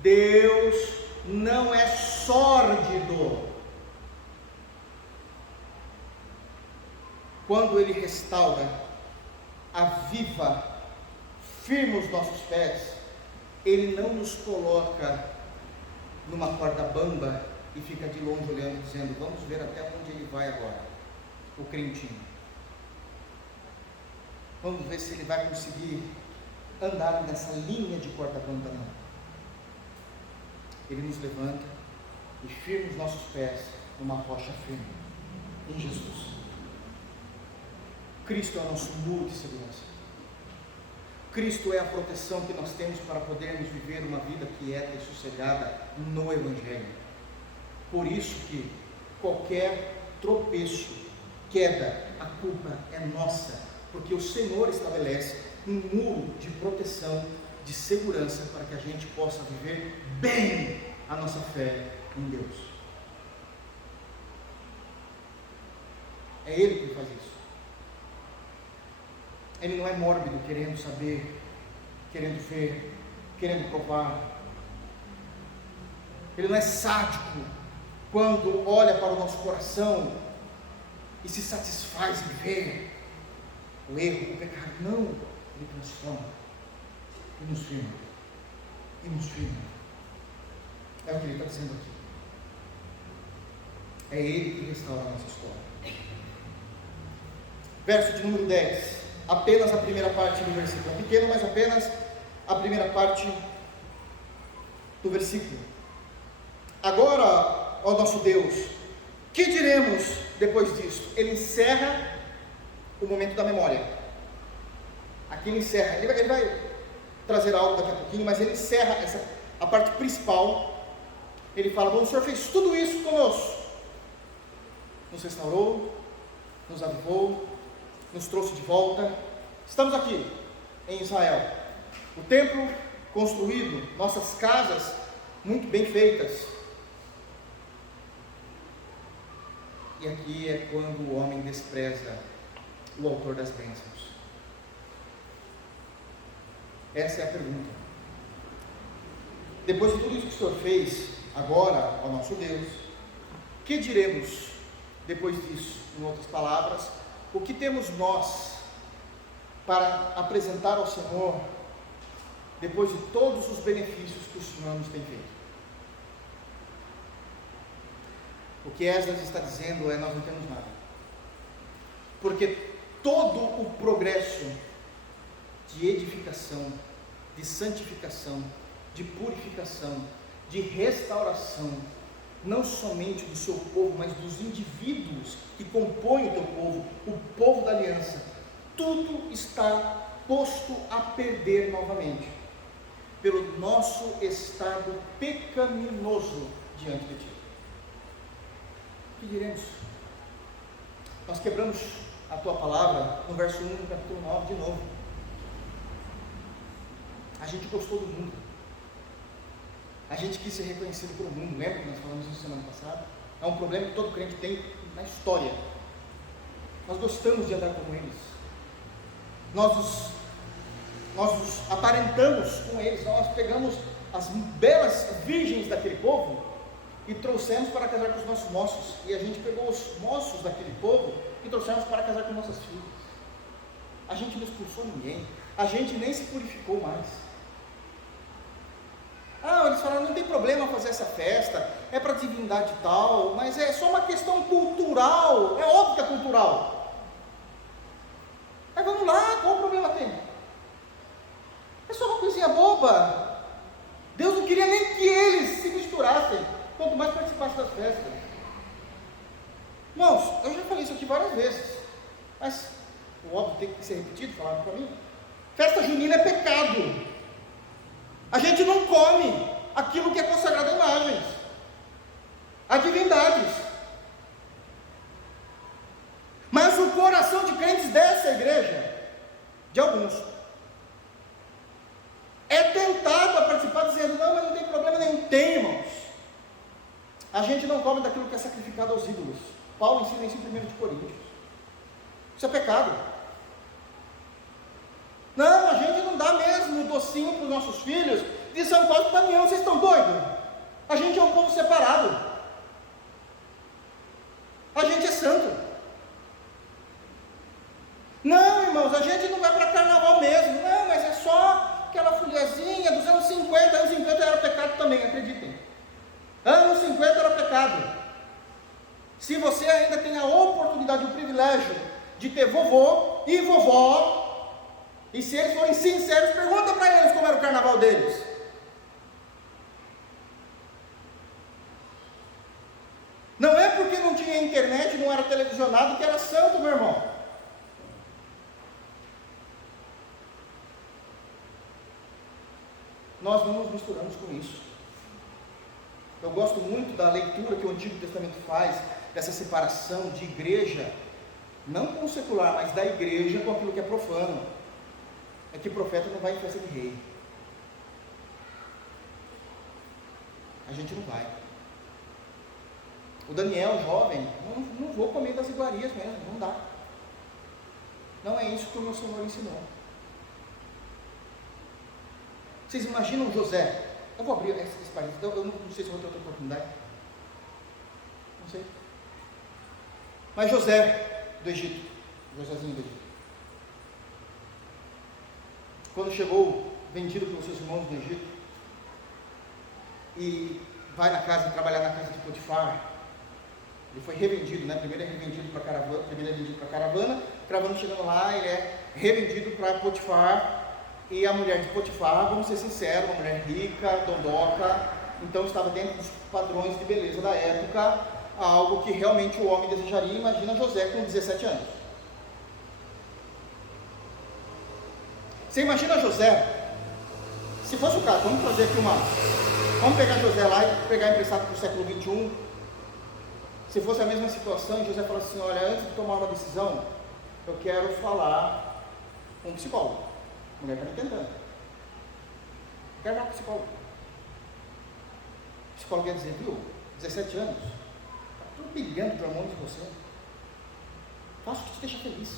Deus não é sórdido. Quando Ele restaura, aviva, firma os nossos pés, Ele não nos coloca numa corda bamba e fica de longe olhando, dizendo: vamos ver até onde ele vai agora, o crentinho. Vamos ver se ele vai conseguir andar nessa linha de corda bamba, não. Ele nos levanta e firma os nossos pés numa rocha firme, em Jesus. Cristo é o nosso muro de segurança. Cristo é a proteção que nós temos para podermos viver uma vida quieta e sossegada no Evangelho. Por isso que qualquer tropeço, queda, a culpa é nossa, porque o Senhor estabelece um muro de proteção, de segurança, para que a gente possa viver bem a nossa fé em Deus. É Ele que faz isso. Ele não é mórbido, querendo saber, querendo ver, querendo provar. Ele não é sádico quando olha para o nosso coração e se satisfaz em ver o erro, o pecado. Não, Ele transforma e nos firma. E nos firma. É o que Ele está dizendo aqui. É Ele que restaura a nossa história. Verso de número 10. Apenas a primeira parte do versículo. É pequeno, mas apenas a primeira parte do versículo. Agora, ó nosso Deus, que diremos depois disto? Ele encerra o momento da memória. Aqui ele encerra. Ele vai trazer algo daqui a pouquinho, mas ele encerra a parte principal. Ele fala: bom, o Senhor fez tudo isso conosco. Nos restaurou, nos avivou, nos trouxe de volta. Estamos aqui em Israel, o templo construído, nossas casas muito bem feitas. E aqui é quando o homem despreza o autor das bênçãos. Essa é a pergunta. Depois de tudo isso que o Senhor fez, agora, ao nosso Deus, que diremos depois disso? Em outras palavras, o que temos nós para apresentar ao Senhor depois de todos os benefícios que o Senhor nos tem feito? O que Esdras está dizendo é: nós não temos nada, porque todo o progresso de edificação, de santificação, de purificação, de restauração, não somente do seu povo, mas dos indivíduos que compõem o teu povo, o povo da aliança, tudo está posto a perder novamente, pelo nosso estado pecaminoso diante de ti. O que diremos? Nós quebramos a tua palavra no verso 1 do capítulo 9 de novo. A gente gostou do mundo. A gente quis ser reconhecido pelo mundo. Lembra que nós falamos isso semana passada? É um problema que todo crente tem na história. Nós gostamos de andar como eles. Nós nos aparentamos com eles. Nós pegamos as belas virgens daquele povo e trouxemos para casar com os nossos moços. E a gente pegou os moços daquele povo e trouxemos para casar com nossas filhas. A gente não expulsou ninguém. A gente nem se purificou mais. Eles falaram: não tem problema fazer essa festa, é para divindade tal, mas é só uma questão cultural. É óbvio que é cultural. Mas vamos lá, qual o problema tem? É só uma coisinha boba. Deus não queria nem que eles se misturassem, quanto mais participassem das festas. Irmãos, eu já falei isso aqui várias vezes, mas o óbvio tem que ser repetido, falaram para mim. Festa junina é pecado. A gente não come aquilo que é consagrado a imagens, a divindades. Mas o coração de crentes dessa igreja, de alguns, é tentado a participar dizendo: não, mas não tem problema nenhum. Tem, irmãos. A gente não come daquilo que é sacrificado aos ídolos. Paulo ensina isso em 1 de Coríntios. Isso é pecado. Não, a gente não dá mesmo o docinho para os nossos filhos de São Paulo e Damião. Vocês estão doidos? A gente é um povo separado. A gente é santo. Não, irmãos, a gente não vai para carnaval mesmo. Não, mas é só aquela folhazinha dos anos 50. Anos 50 era pecado também, acreditem. Anos 50 era pecado. Se você ainda tem a oportunidade, o privilégio de ter vovô e vovó, E se eles forem sinceros, pergunta para eles como era o carnaval deles. Não é porque não tinha internet, não era televisionado, que era santo, meu irmão. Nós não nos misturamos com isso. Eu gosto muito da leitura que o Antigo Testamento faz, dessa separação de igreja, não com o secular, mas da igreja com aquilo que é profano. É que profeta não vai em festa de rei. A gente não vai. O Daniel, jovem, não vou comer das iguarias mesmo, não dá. Não é isso que o meu Senhor ensinou. Vocês imaginam José? Eu vou abrir esses parênteses, eu não sei se vou ter outra oportunidade. Não sei. Mas José do Egito, Josézinho do Egito, quando chegou, vendido pelos seus irmãos do Egito, e vai na casa, trabalhar na casa de Potifar, ele foi revendido, né? Primeiro é revendido para a caravana, chegando lá, ele é revendido para Potifar, e a mulher de Potifar, vamos ser sinceros, uma mulher rica, dondoca, então estava dentro dos padrões de beleza da época, algo que realmente o homem desejaria. Imagina José com 17 anos. Você imagina José, se fosse o caso, vamos fazer aqui vamos pegar José lá e pegar emprestado para o século 21, se fosse a mesma situação, e José fala assim: olha, antes de tomar uma decisão, eu quero falar com um psicólogo. A mulher está me tentando. Quero falar com um psicólogo. O psicólogo quer dizer, viu, 17 anos, estou brigando pelo amor de você. Faça o que te deixa feliz.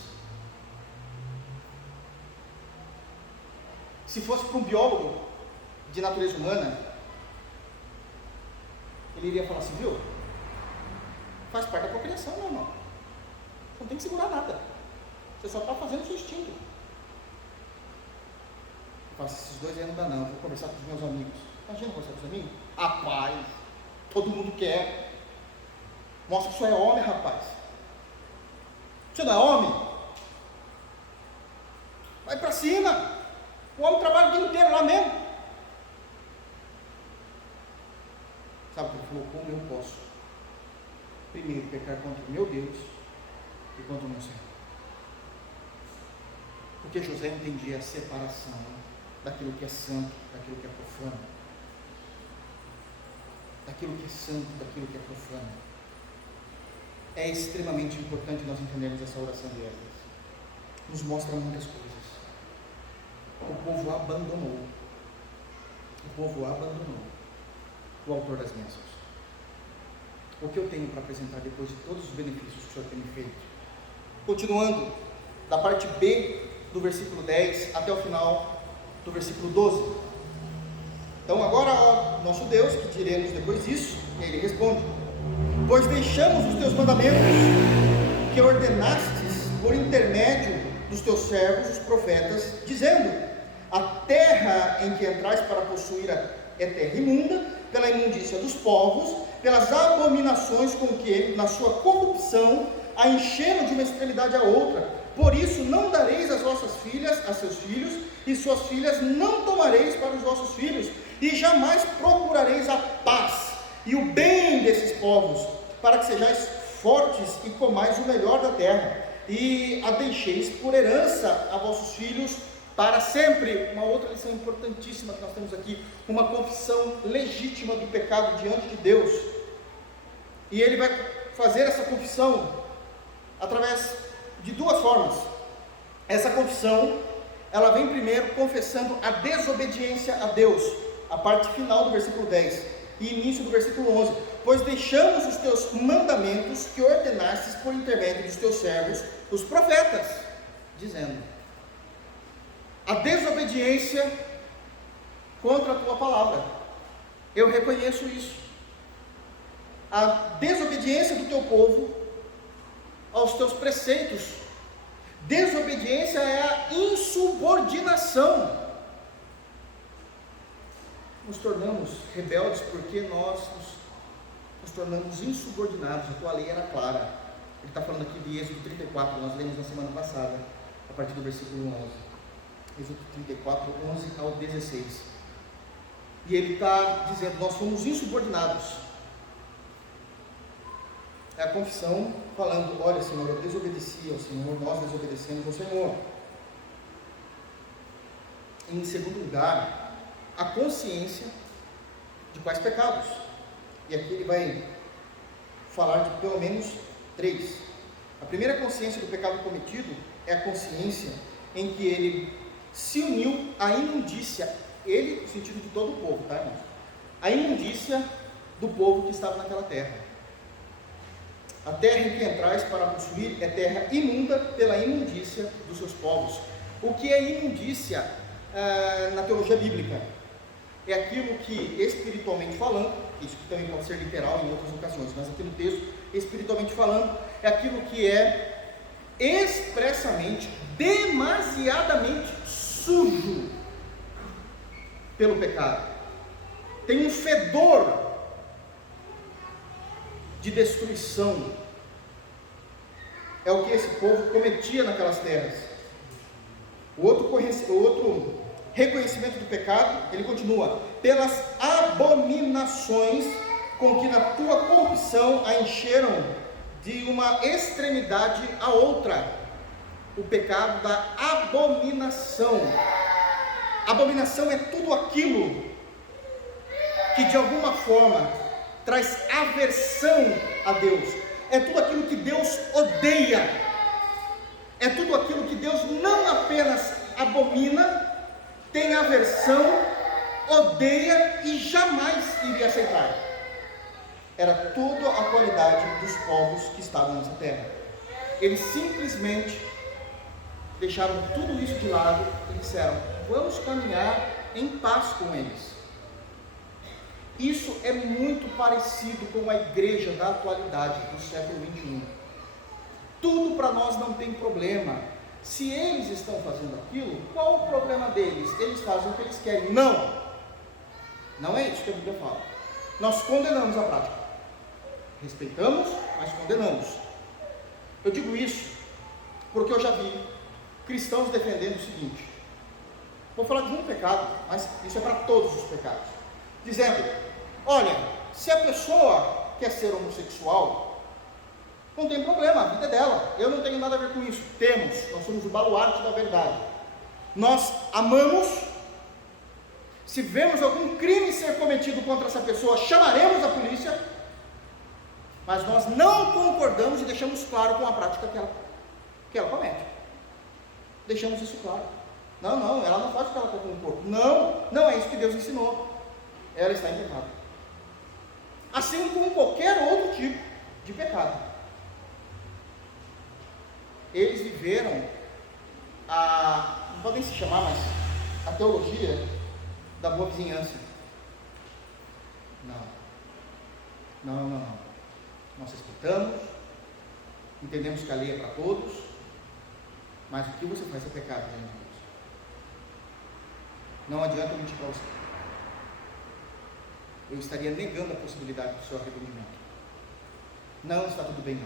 Se fosse para um biólogo de natureza humana, ele iria falar assim, viu, faz parte da procriação, meu irmão. Você não tem que segurar nada. Você só está fazendo o seu instinto. Eu falo, esses dois aí não dá não, vou conversar com os meus amigos. Imagina conversar com os amigos? Rapaz, todo mundo quer. Mostra que você é homem, rapaz. Você não é homem? Vai para cima. O homem trabalha o dia inteiro lá mesmo. Sabe o que ele falou? Como eu posso? Primeiro, pecar contra o meu Deus e contra o meu Senhor. Porque José entendia a separação daquilo que é santo, daquilo que é profano. Daquilo que é santo, daquilo que é profano. É extremamente importante nós entendermos essa oração de Esdras. Nos mostra muitas coisas. O povo abandonou. O povo abandonou o autor das bênçãos. O que eu tenho para apresentar depois de todos os benefícios que o Senhor tem me feito? Continuando, da parte B do versículo 10 até o final do versículo 12. Então agora, ó nosso Deus, que diremos depois disso? E ele responde: pois deixamos os teus mandamentos, que ordenastes por intermédio dos teus servos, os profetas, dizendo: a terra em que entrais para possuir é terra imunda, pela imundícia dos povos, pelas abominações com que, na sua corrupção, a encheram de uma extremidade a outra. Por isso não dareis as vossas filhas a seus filhos, e suas filhas não tomareis para os vossos filhos, e jamais procurareis a paz e o bem desses povos, para que sejais fortes e comais o melhor da terra, e a deixeis por herança a vossos filhos para sempre. Uma outra lição importantíssima que nós temos aqui, uma confissão legítima do pecado diante de Deus. E ele vai fazer essa confissão através de duas formas. Essa confissão, ela vem primeiro confessando a desobediência a Deus, a parte final do versículo 10 e início do versículo 11. Pois deixamos os teus mandamentos que ordenastes por intermédio dos teus servos, os profetas, dizendo: a desobediência contra a tua palavra, eu reconheço isso. A desobediência do teu povo aos teus preceitos. Desobediência é a insubordinação. Nos tornamos rebeldes porque nós nos tornamos insubordinados. A tua lei era clara. Ele está falando aqui de Êxodo 34, nós lemos na semana passada, a partir do versículo 11. Êxodo 34, 11 ao 16. E ele está dizendo: nós fomos insubordinados. É a confissão falando: olha, Senhor, eu desobedeci ao Senhor, nós desobedecemos ao Senhor. Em segundo lugar, a consciência de quais pecados. E aqui ele vai falar de pelo menos 3. A primeira consciência do pecado cometido é a consciência em que ele se uniu à imundícia, ele no sentido de todo o povo, tá, irmãos? A imundícia do povo que estava naquela terra. A terra em que entrais para possuir é terra imunda pela imundícia dos seus povos. O que é imundícia na teologia bíblica? É aquilo que, espiritualmente falando, isso também pode ser literal em outras ocasiões, mas aqui no texto, espiritualmente falando, é aquilo que é expressamente, demasiadamente sujo pelo pecado. Tem um fedor de destruição. É o que esse povo cometia naquelas terras. O outro reconhecimento do pecado, ele continua: pelas abominações com que na tua corrupção a encheram de uma extremidade a outra. O pecado da abominação. Abominação é tudo aquilo que de alguma forma traz aversão a Deus. É tudo aquilo que Deus odeia. É tudo aquilo que Deus não apenas abomina, tem aversão, odeia e jamais iria aceitar. Era toda a qualidade dos povos que estavam nessa terra. Eles simplesmente deixaram tudo isso de lado e disseram: vamos caminhar em paz com eles. Isso é muito parecido com a igreja da atualidade, do século 21. Tudo para nós não tem problema. Se eles estão fazendo aquilo, qual o problema deles? Eles fazem o que eles querem. Não! Não é isso que a Bíblia fala. Nós condenamos a prática. Respeitamos, mas condenamos. Eu digo isso porque eu já vi cristãos defendendo o seguinte: vou falar de um pecado, mas isso é para todos os pecados, dizendo: olha, se a pessoa quer ser homossexual, não tem problema, a vida é dela, eu não tenho nada a ver com isso. Nós somos o baluarte da verdade. Nós amamos. Se vemos algum crime ser cometido contra essa pessoa, chamaremos a polícia, mas nós não concordamos e deixamos claro com a prática que ela comete. Deixamos isso claro. Não, ela não faz o que ela quer com o corpo. Não é isso que Deus ensinou. Ela está em pecado. Assim como qualquer outro tipo de pecado. Eles viveram não podem se chamar, mas a teologia da boa vizinhança. Não. Nós respeitamos, entendemos que a lei é para todos, mas o que você faz é pecado diante de Deus. Não adianta mentir para você. Eu estaria negando a possibilidade do seu arrependimento. Não está tudo bem,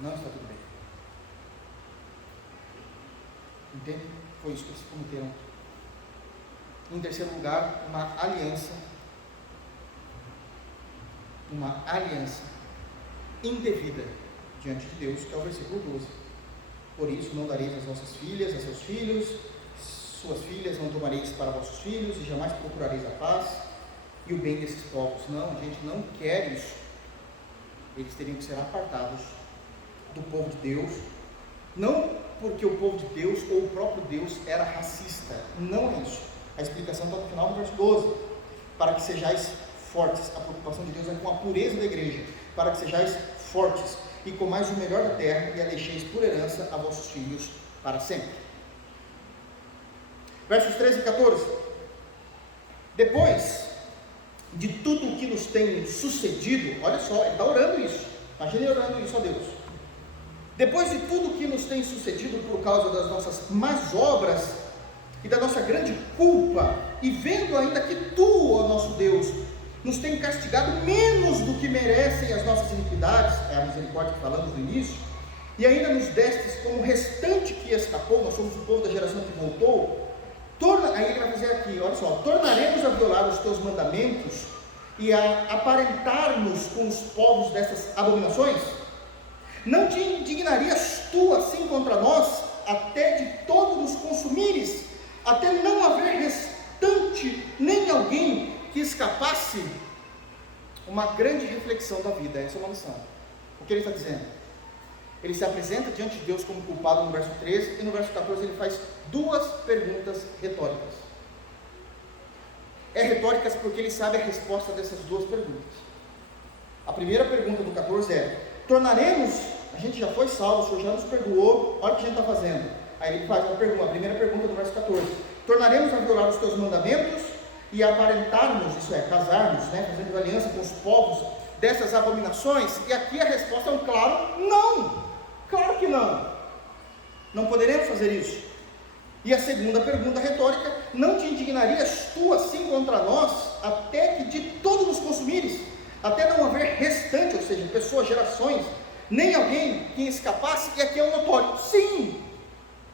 não está tudo bem. Entende? Foi isso que eles cometeram. Em terceiro lugar, uma aliança indevida diante de Deus, que é o versículo 12. Por isso não dareis as vossas filhas a seus filhos, suas filhas não tomareis para vossos filhos, e jamais procurareis a paz e o bem desses povos. Não, a gente não quer isso. Eles teriam que ser apartados do povo de Deus, não porque o povo de Deus ou o próprio Deus era racista, não é isso. A explicação está no final do verso 12: para que sejais fortes. A preocupação de Deus é com a pureza da igreja, para que sejais fortes e comais o melhor da terra e a deixeis por herança a vossos filhos para sempre. Versos 13 e 14. Depois de tudo o que nos tem sucedido, olha só, ele está orando isso, imagine orando isso a Deus. Depois de tudo o que nos tem sucedido por causa das nossas más obras e da nossa grande culpa, e vendo ainda que tu, ó nosso Deus, nos tem castigado menos do que merecem as nossas iniquidades, é a misericórdia que falamos no início, e ainda nos destes como o restante que escapou, nós somos o povo da geração que voltou, aí ele vai fazer aqui, olha só, tornaremos a violar os teus mandamentos e a aparentar-nos com os povos dessas abominações? Não te indignarias tu assim contra nós, até de todos nos consumires, até não haver restante nem alguém que escapasse? Uma grande reflexão da vida, essa é uma lição. O que ele está dizendo? Ele se apresenta diante de Deus como culpado no verso 13, e no verso 14 ele faz duas perguntas retóricas. É retóricas porque ele sabe a resposta dessas duas perguntas. A primeira pergunta do 14 é: tornaremos, a gente já foi salvo, o Senhor já nos perdoou, olha o que a gente está fazendo. Aí ele faz a primeira pergunta do verso 14: tornaremos a violar os teus mandamentos e aparentarmos, isso é, casarmos, fazendo aliança com os povos dessas abominações? E aqui a resposta é um claro não. Claro que não. Não poderemos fazer isso. E a segunda pergunta retórica: não te indignarias tu assim contra nós, até que de todos nos consumires, até não haver restante, ou seja, pessoas, gerações, nem alguém que escapasse? E aqui é um notório sim.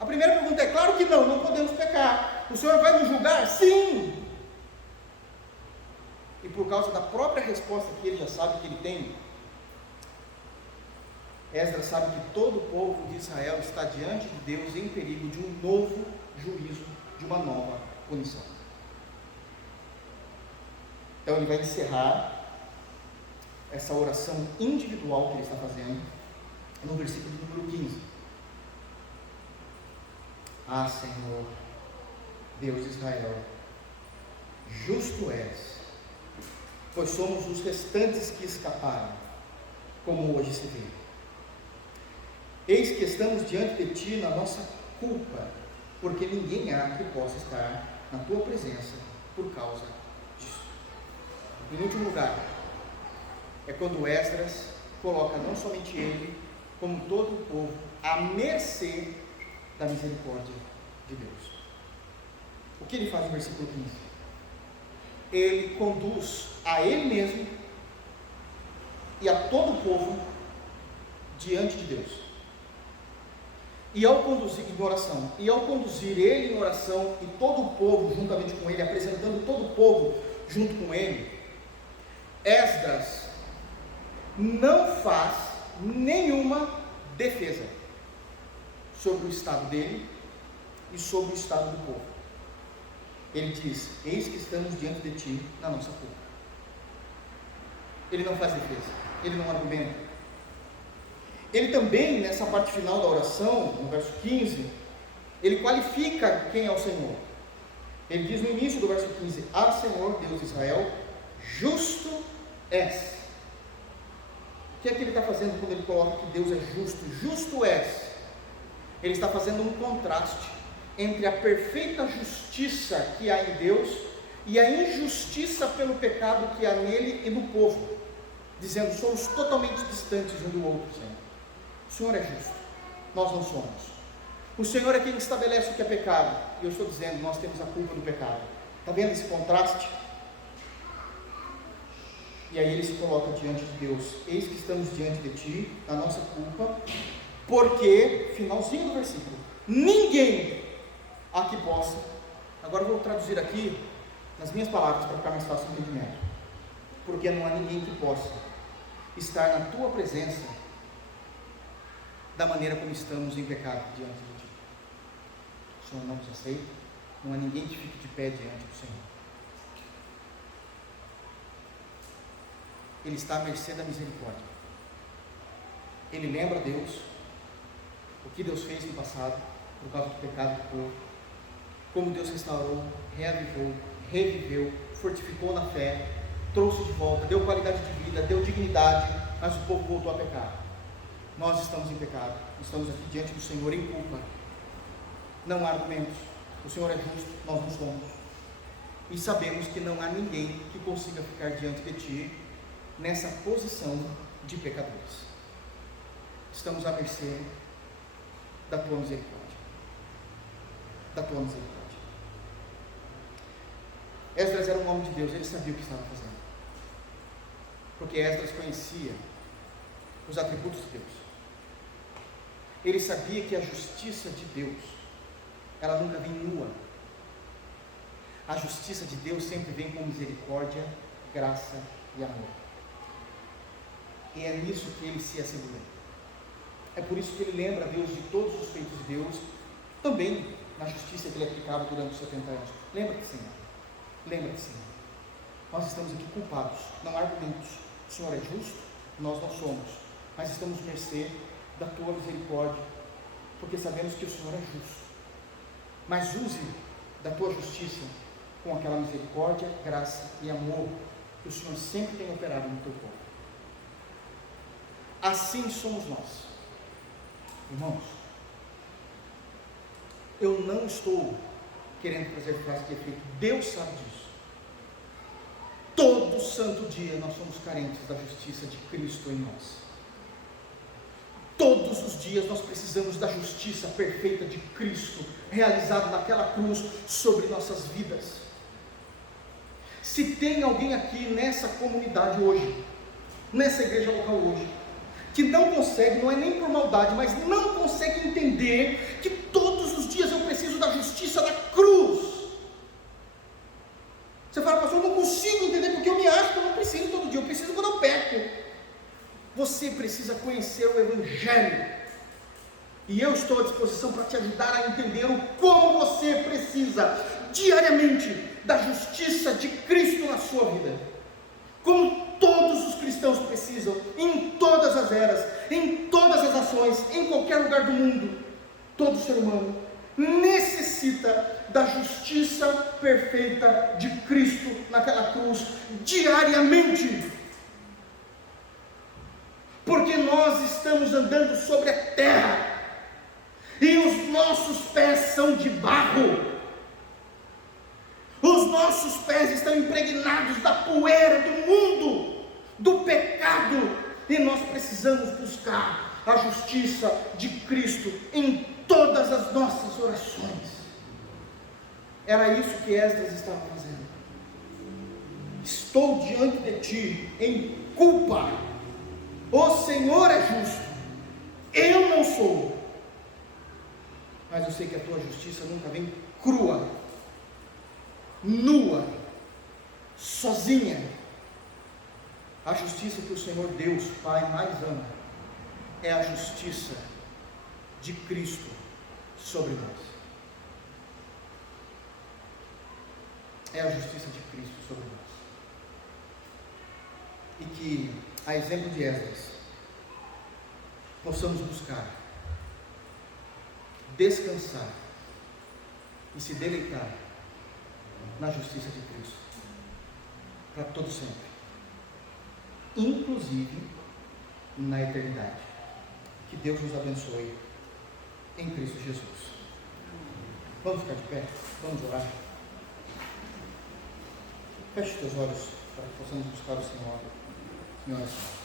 A primeira pergunta é: claro que não, não podemos pecar. O Senhor vai nos julgar? Sim. E por causa da própria resposta que ele já sabe que ele tem, Esdras sabe que todo o povo de Israel está diante de Deus em perigo de um novo juízo, de uma nova punição. Então ele vai encerrar essa oração individual que ele está fazendo no versículo número 15. Ah, Senhor, Deus de Israel, justo és, pois somos os restantes que escaparam, como hoje se vê. Eis que estamos diante de Ti na nossa culpa, porque ninguém há que possa estar na Tua presença por causa disso. Em último lugar, é quando Esdras coloca não somente ele, como todo o povo, à mercê da misericórdia de Deus. O que ele faz no versículo 15? Ele conduz a ele mesmo e a todo o povo diante de Deus. E ao conduzir em oração, e ao conduzir ele em oração e todo o povo juntamente com ele, apresentando todo o povo junto com ele, Esdras não faz nenhuma defesa sobre o estado dele e sobre o estado do povo. Ele diz: eis que estamos diante de Ti na nossa culpa. Ele não faz defesa, ele não argumenta. Ele também, nessa parte final da oração, no verso 15, ele qualifica quem é o Senhor. Ele diz no início do verso 15: ah, Senhor, Deus de Israel, justo és. O que é que ele está fazendo quando ele coloca que Deus é justo? Justo és. Ele está fazendo um contraste entre a perfeita justiça que há em Deus e a injustiça pelo pecado que há nele e no povo, dizendo: somos totalmente distantes um do outro, Senhor. O Senhor é justo, nós não somos. O Senhor é quem estabelece o que é pecado, e eu estou dizendo, nós temos a culpa do pecado. Está vendo esse contraste? E aí ele se coloca diante de Deus: eis que estamos diante de Ti, na nossa culpa, porque, finalzinho do versículo, ninguém há que possa. Agora eu vou traduzir aqui nas minhas palavras para ficar mais fácil o entendimento. Porque não há ninguém que possa estar na Tua presença da maneira como estamos em pecado diante de Ti. O Senhor não nos aceita, não há ninguém que fique de pé diante do Senhor. Ele está à mercê da misericórdia. Ele lembra a Deus o que Deus fez no passado por causa do pecado do povo, como Deus restaurou, reavivou, reviveu, fortificou na fé, trouxe de volta, deu qualidade de vida, deu dignidade, mas o povo voltou a pecar. Nós estamos em pecado, estamos aqui diante do Senhor em culpa. Não há argumentos. O Senhor é justo, nós não somos. E sabemos que não há ninguém que consiga ficar diante de Ti nessa posição de pecadores. Estamos à mercê da Tua misericórdia. Da Tua misericórdia. Esdras era um homem de Deus, ele sabia o que estava fazendo. Porque Esdras conhecia os atributos de Deus. Ele sabia que a justiça de Deus, ela nunca vem nua. A justiça de Deus sempre vem com misericórdia, graça e amor. E é nisso que ele se assegura. É por isso que ele lembra a Deus de todos os feitos de Deus, também na justiça que ele aplicava durante os 70 anos. Lembra-te, Senhor. Lembra-te, Senhor. Nós estamos aqui culpados, não há argumentos. O Senhor é justo, nós não somos, mas estamos à mercê da tua misericórdia, porque sabemos que o Senhor é justo. Mas use da tua justiça com aquela misericórdia, graça e amor que o Senhor sempre tem operado no teu povo. Assim somos nós. Irmãos, eu não estou querendo trazer frase de efeito, Deus sabe disso. Todo santo dia nós somos carentes da justiça de Cristo em nós. Todos os dias nós precisamos da justiça perfeita de Cristo, realizada naquela cruz sobre nossas vidas. Se tem alguém aqui nessa comunidade hoje, nessa igreja local hoje, que não consegue, não é nem por maldade, mas não consegue entender que todos os dias eu preciso da justiça da cruz. Você fala, pastor, eu não consigo entender, porque eu me acho que eu não preciso todo dia, eu preciso quando eu peco. Você precisa conhecer o Evangelho, e eu estou à disposição para te ajudar a entender o como você precisa, diariamente, da justiça de Cristo na sua vida, como todos os cristãos precisam, em todas as eras, em todas as ações, em qualquer lugar do mundo. Todo ser humano necessita da justiça perfeita de Cristo naquela cruz, diariamente, porque nós estamos andando sobre a terra, e os nossos pés são de barro, os nossos pés estão impregnados da poeira do mundo, do pecado, e nós precisamos buscar a justiça de Cristo em todas as nossas orações. Era isso que Esdras estava fazendo. Estou diante de ti em culpa, o Senhor é justo, eu não sou, mas eu sei que a tua justiça nunca vem crua, nua, sozinha. A justiça que o Senhor Deus Pai mais ama é a justiça de Cristo sobre nós. É a justiça de Cristo sobre nós. E que, a exemplo de Esdras, possamos buscar, descansar e se deleitar na justiça de Cristo para todo sempre, inclusive na eternidade. Que Deus nos abençoe em Cristo Jesus. Vamos ficar de pé, vamos orar. Feche os teus olhos para que possamos buscar o Senhor em oração.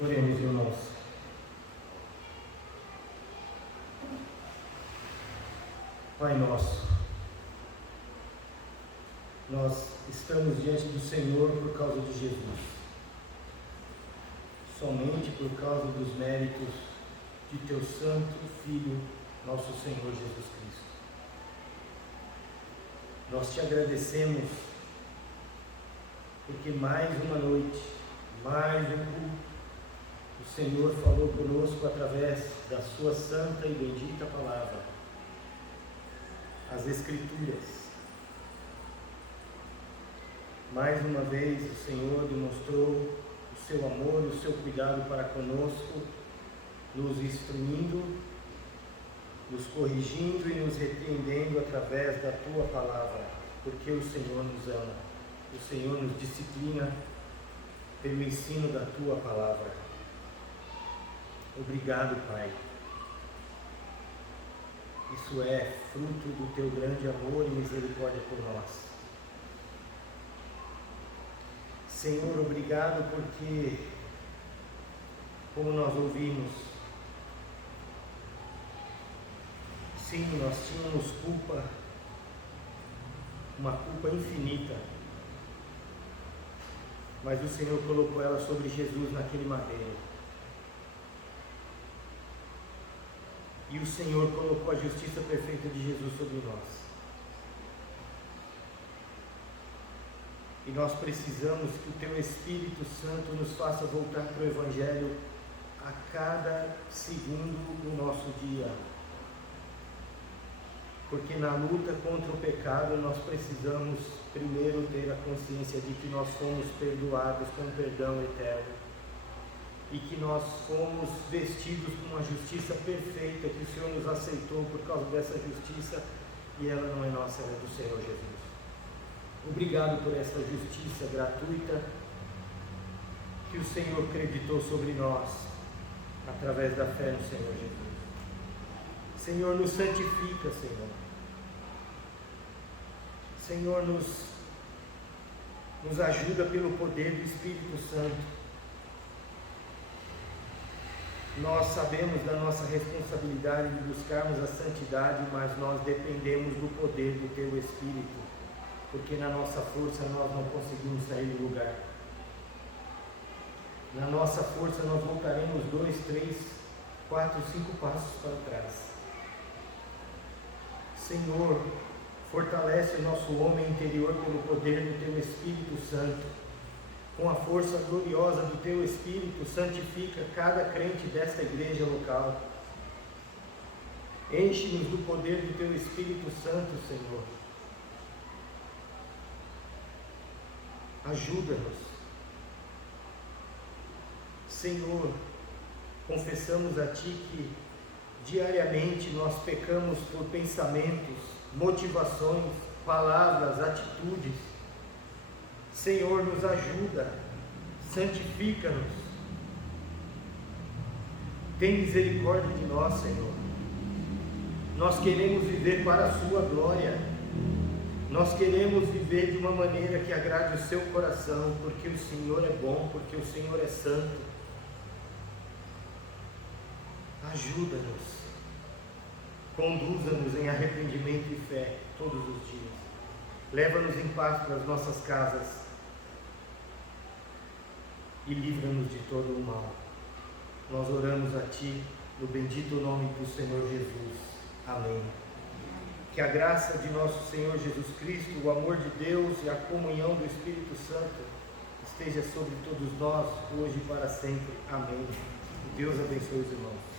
Oremos, irmãos. Pai nosso, nós estamos diante do Senhor por causa de Jesus, somente por causa dos méritos de teu santo Filho, nosso Senhor Jesus Cristo. Nós te agradecemos porque mais uma noite, mais um culto, o Senhor falou conosco através da sua santa e bendita palavra, as Escrituras. Mais uma vez o Senhor demonstrou o seu amor e o seu cuidado para conosco, nos instruindo, nos corrigindo e nos repreendendo através da tua palavra, porque o Senhor nos ama, o Senhor nos disciplina pelo ensino da tua palavra. Obrigado, Pai. Isso é fruto do teu grande amor e misericórdia por nós. Senhor, obrigado porque, como nós ouvimos, sim, nós tínhamos culpa, uma culpa infinita, mas o Senhor colocou ela sobre Jesus naquele madeiro. E o Senhor colocou a justiça perfeita de Jesus sobre nós. E nós precisamos que o Teu Espírito Santo nos faça voltar para o Evangelho a cada segundo do nosso dia. Porque na luta contra o pecado nós precisamos primeiro ter a consciência de que nós fomos perdoados com perdão eterno. E que nós fomos vestidos com uma justiça perfeita, que o Senhor nos aceitou por causa dessa justiça, e ela não é nossa, ela é do Senhor Jesus. Obrigado por esta justiça gratuita que o Senhor creditou sobre nós, através da fé no Senhor Jesus. Senhor, nos santifica, Senhor. Senhor, nos ajuda pelo poder do Espírito Santo. Nós sabemos da nossa responsabilidade de buscarmos a santidade, mas nós dependemos do poder do Teu Espírito, porque na nossa força nós não conseguimos sair do lugar. Na nossa força nós voltaremos 2, 3, 4, 5 passos para trás. Senhor, fortalece o nosso homem interior pelo poder do Teu Espírito Santo. Com a força gloriosa do Teu Espírito, santifica cada crente desta igreja local. Enche-nos do poder do Teu Espírito Santo, Senhor. Ajuda-nos. Senhor, confessamos a Ti que diariamente nós pecamos por pensamentos, motivações, palavras, atitudes. Senhor, nos ajuda, santifica-nos. Tem misericórdia de nós, Senhor. Nós queremos viver para a Sua glória. Nós queremos viver de uma maneira que agrade o Seu coração, porque o Senhor é bom, porque o Senhor é santo. Ajuda-nos, conduza-nos em arrependimento e fé todos os dias. Leva-nos em paz para as nossas casas e livra-nos de todo o mal. Nós oramos a Ti, no bendito nome do Senhor Jesus. Amém. Que a graça de nosso Senhor Jesus Cristo, o amor de Deus e a comunhão do Espírito Santo esteja sobre todos nós, hoje e para sempre. Amém. Que Deus abençoe os irmãos.